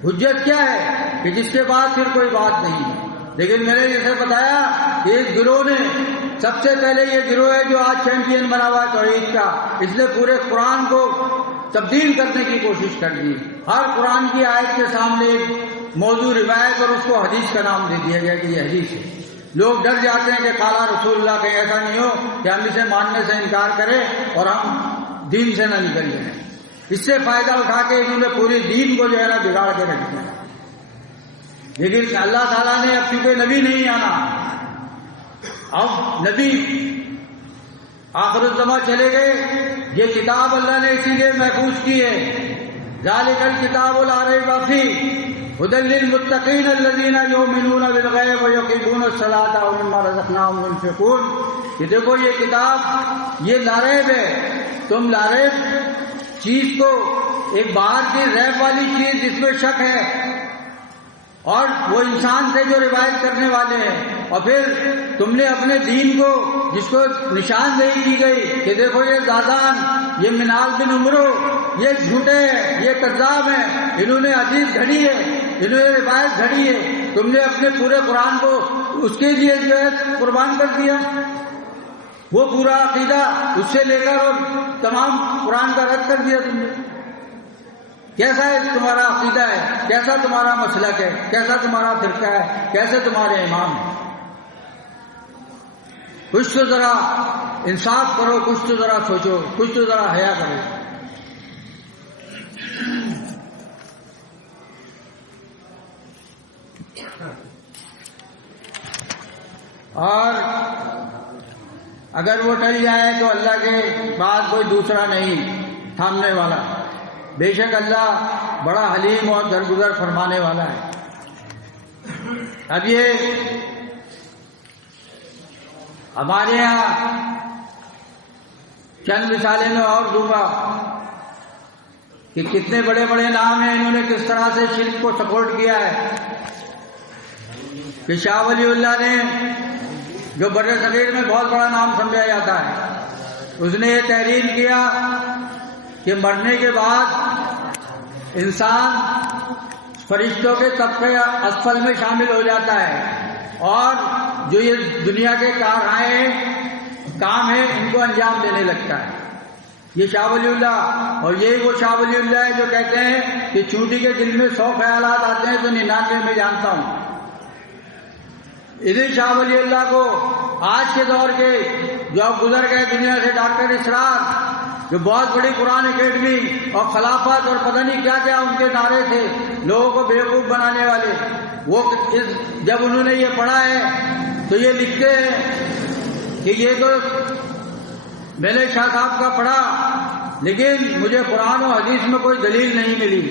حجت کیا ہے کہ جس کے بعد پھر کوئی بات نہیں. لیکن میں نے جیسے بتایا کہ اس گروہ نے سب سے پہلے، یہ گروہ ہے جو آج چیمپئن بنا ہوا ہے توحید کا، اس نے پورے قرآن کو تبدیل کرنے کی کوشش کر دی. ہر قرآن کی آیت کے سامنے ایک موضوع روایت اور اس کو حدیث کا نام دے دیا گیا کہ یہ حدیث ہے. لوگ ڈر جاتے ہیں کہ قال رسول اللہ، کہیں ایسا نہیں ہو کہ ہم اسے ماننے سے انکار کریں اور ہم دین سے نہ نکل جائیں. اس سے فائدہ اٹھا کے انہوں نے پوری دین کو جو ہے نا بگاڑ کے رکھ دیا. لیکن اللہ تعالیٰ نے اب چونکہ نبی نہیں آنا، اب نبی آخر الزمان چلے گئے. یہ کتاب اللہ نے اسی لیے محفوظ کی ہے. ذالک الکتاب لا ریب فیہ ھدی للمتقین الذین یؤمنون بالغیب ویقیمون الصلاۃ ومما رزقناہم ينفقون. کہ دیکھو یہ کتاب یہ لا ریب ہے. تم لا ریب چیز کو، ایک باہر کی ریب والی چیز جس میں شک ہے، اور وہ انسان سے جو روایت کرنے والے ہیں، اور پھر تم نے اپنے دین کو جس کو نشاندہی کی گئی کہ دیکھو یہ زادان، یہ منال بن عمرو، یہ جھوٹے ہیں، یہ کذاب ہیں، انہوں نے حدیث گھڑی ہے، انہوں نے روایت گھڑی ہے. تم نے اپنے پورے قرآن کو اس کے لیے جو ہے قربان کر دیا. وہ پورا عقیدہ اس سے لے کر اور تمام قرآن کا رد کر دیا تم نے. کیسا ہے تمہارا عقیدہ ہے، کیسا تمہارا مسلک ہے، کیسا تمہارا فرقہ ہے، کیسے تمہارے امام ہیں. کچھ تو ذرا انصاف کرو، کچھ تو ذرا سوچو، کچھ تو ذرا حیا کرو. اور اگر وہ ٹل جائے تو اللہ کے بعد کوئی دوسرا نہیں تھامنے والا. بے شک اللہ بڑا حلیم اور درگزر فرمانے والا ہے. اب یہ ہمارے یہاں چند مثالیں میں اور دوں گا کہ کتنے بڑے بڑے نام ہیں، انہوں نے کس طرح سے شرک کو سپورٹ کیا ہے. کہ شاہ ولی اللہ نے، جو بر صغیر میں بہت بڑا نام سمجھا جاتا ہے، اس نے یہ تحریر کیا کہ مرنے کے بعد انسان فرشتوں کے طبقے اسفل میں شامل ہو جاتا ہے، اور جو یہ دنیا کے کام ہیں ان کو انجام دینے لگتا ہے. یہ شاہ ولی اللہ، اور یہی وہ شاہ ولی اللہ ہے جو کہتے ہیں کہ چونٹی کے دل میں 100 خیالات آتے ہیں تو 99 میں جانتا ہوں۔ اسی شاہ ولی اللہ کو آج کے دور کے جو اب گزر گئے دنیا سے ڈاکٹر اسرار، جو بہت بڑی قرآن اکیڈمی اور خلافت اور پتہ نہیں کیا کیا ان کے نعرے تھے لوگوں کو بیوقوف بنانے والے، وہ جب انہوں نے یہ پڑھا ہے تو یہ لکھتے ہیں کہ یہ تو میں نے شاہ صاحب کا پڑھا لیکن مجھے قرآن و حدیث میں کوئی دلیل نہیں ملی،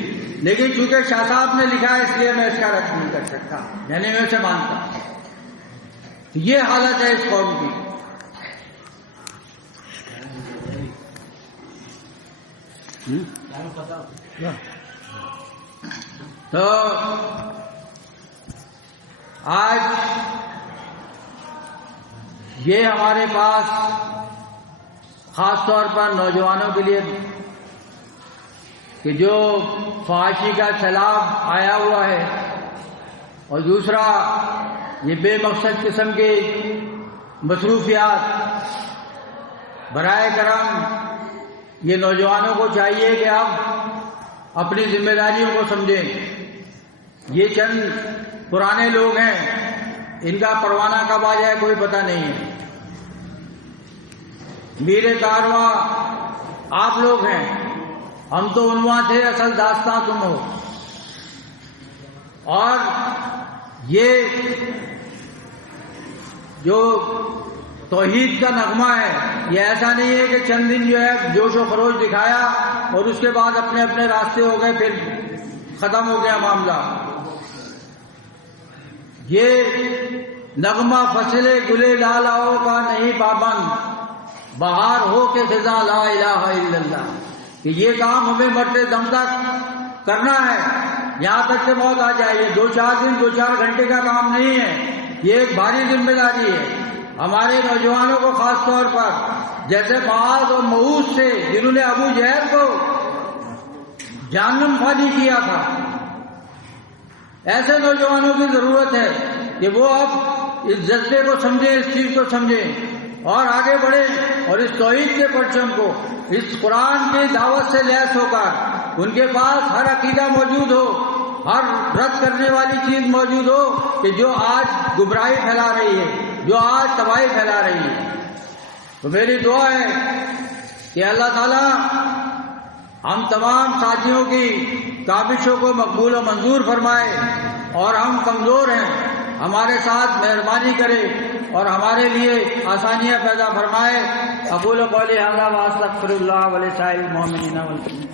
لیکن چونکہ شاہ صاحب نے لکھا ہے اس لیے میں اس کا رد نہیں کر سکتا، یعنی میں اسے مانتا ہوں۔ یہ حالت ہے اس قوم کی۔ تو آج یہ ہمارے پاس خاص طور پر نوجوانوں کے لیے کہ جو فحاشی کا سیلاب آیا ہوا ہے، اور دوسرا یہ بے مقصد قسم کی مصروفیات، برائے کرم یہ نوجوانوں کو چاہیے کہ آپ اپنی ذمہ داریوں کو سمجھیں۔ یہ چند پرانے لوگ ہیں، ان کا پروانہ کب آ جائے کوئی پتہ نہیں ہے۔ میرے کارواں آپ لوگ ہیں، ہم تو عنواں تھے، اصل داستاں تم ہو۔ اور یہ جو توحید کا نغمہ ہے، یہ ایسا نہیں ہے کہ چند دن جو ہے جوش و خروش دکھایا اور اس کے بعد اپنے اپنے راستے ہو گئے، پھر ختم ہو گیا معاملہ۔ یہ نغمہ فصل گلے لالاؤ کا نہیں پابند، بہار ہو کے خزاں لا الہ الا اللہ، کہ یہ کام ہمیں مرتے دم تک کرنا ہے، یہاں تک کہ موت آ جائے۔ یہ 2-4 دن 2-4 گھنٹے کا کام نہیں ہے، یہ ایک بھاری ذمہ داری ہے ہمارے نوجوانوں کو، خاص طور پر جیسے معاذ اور معوذ سے جنہوں نے ابو جہل کو جہنم فانی کیا تھا، ایسے نوجوانوں کی ضرورت ہے کہ وہ اب اس جذبے کو سمجھیں، اس چیز کو سمجھیں اور آگے بڑھیں، اور اس توحید کے پرچم کو، اس قرآن کی دعوت سے لیس ہو کر ان کے پاس ہر عقیدہ موجود ہو، ہر رد کرنے والی چیز موجود ہو کہ جو آج گمراہی پھیلا رہی ہے، جو آج تباہی پھیلا رہی ہے۔ تو میری دعا ہے کہ اللہ تعالیٰ ہم تمام ساتھیوں کی کاوشوں کو مقبول و منظور فرمائے، اور ہم کمزور ہیں، ہمارے ساتھ مہربانی کرے اور ہمارے لیے آسانیاں پیدا فرمائے۔ اقول قولی ھذا واستغفر اللہ ولسائر المؤمنین والمسلمین۔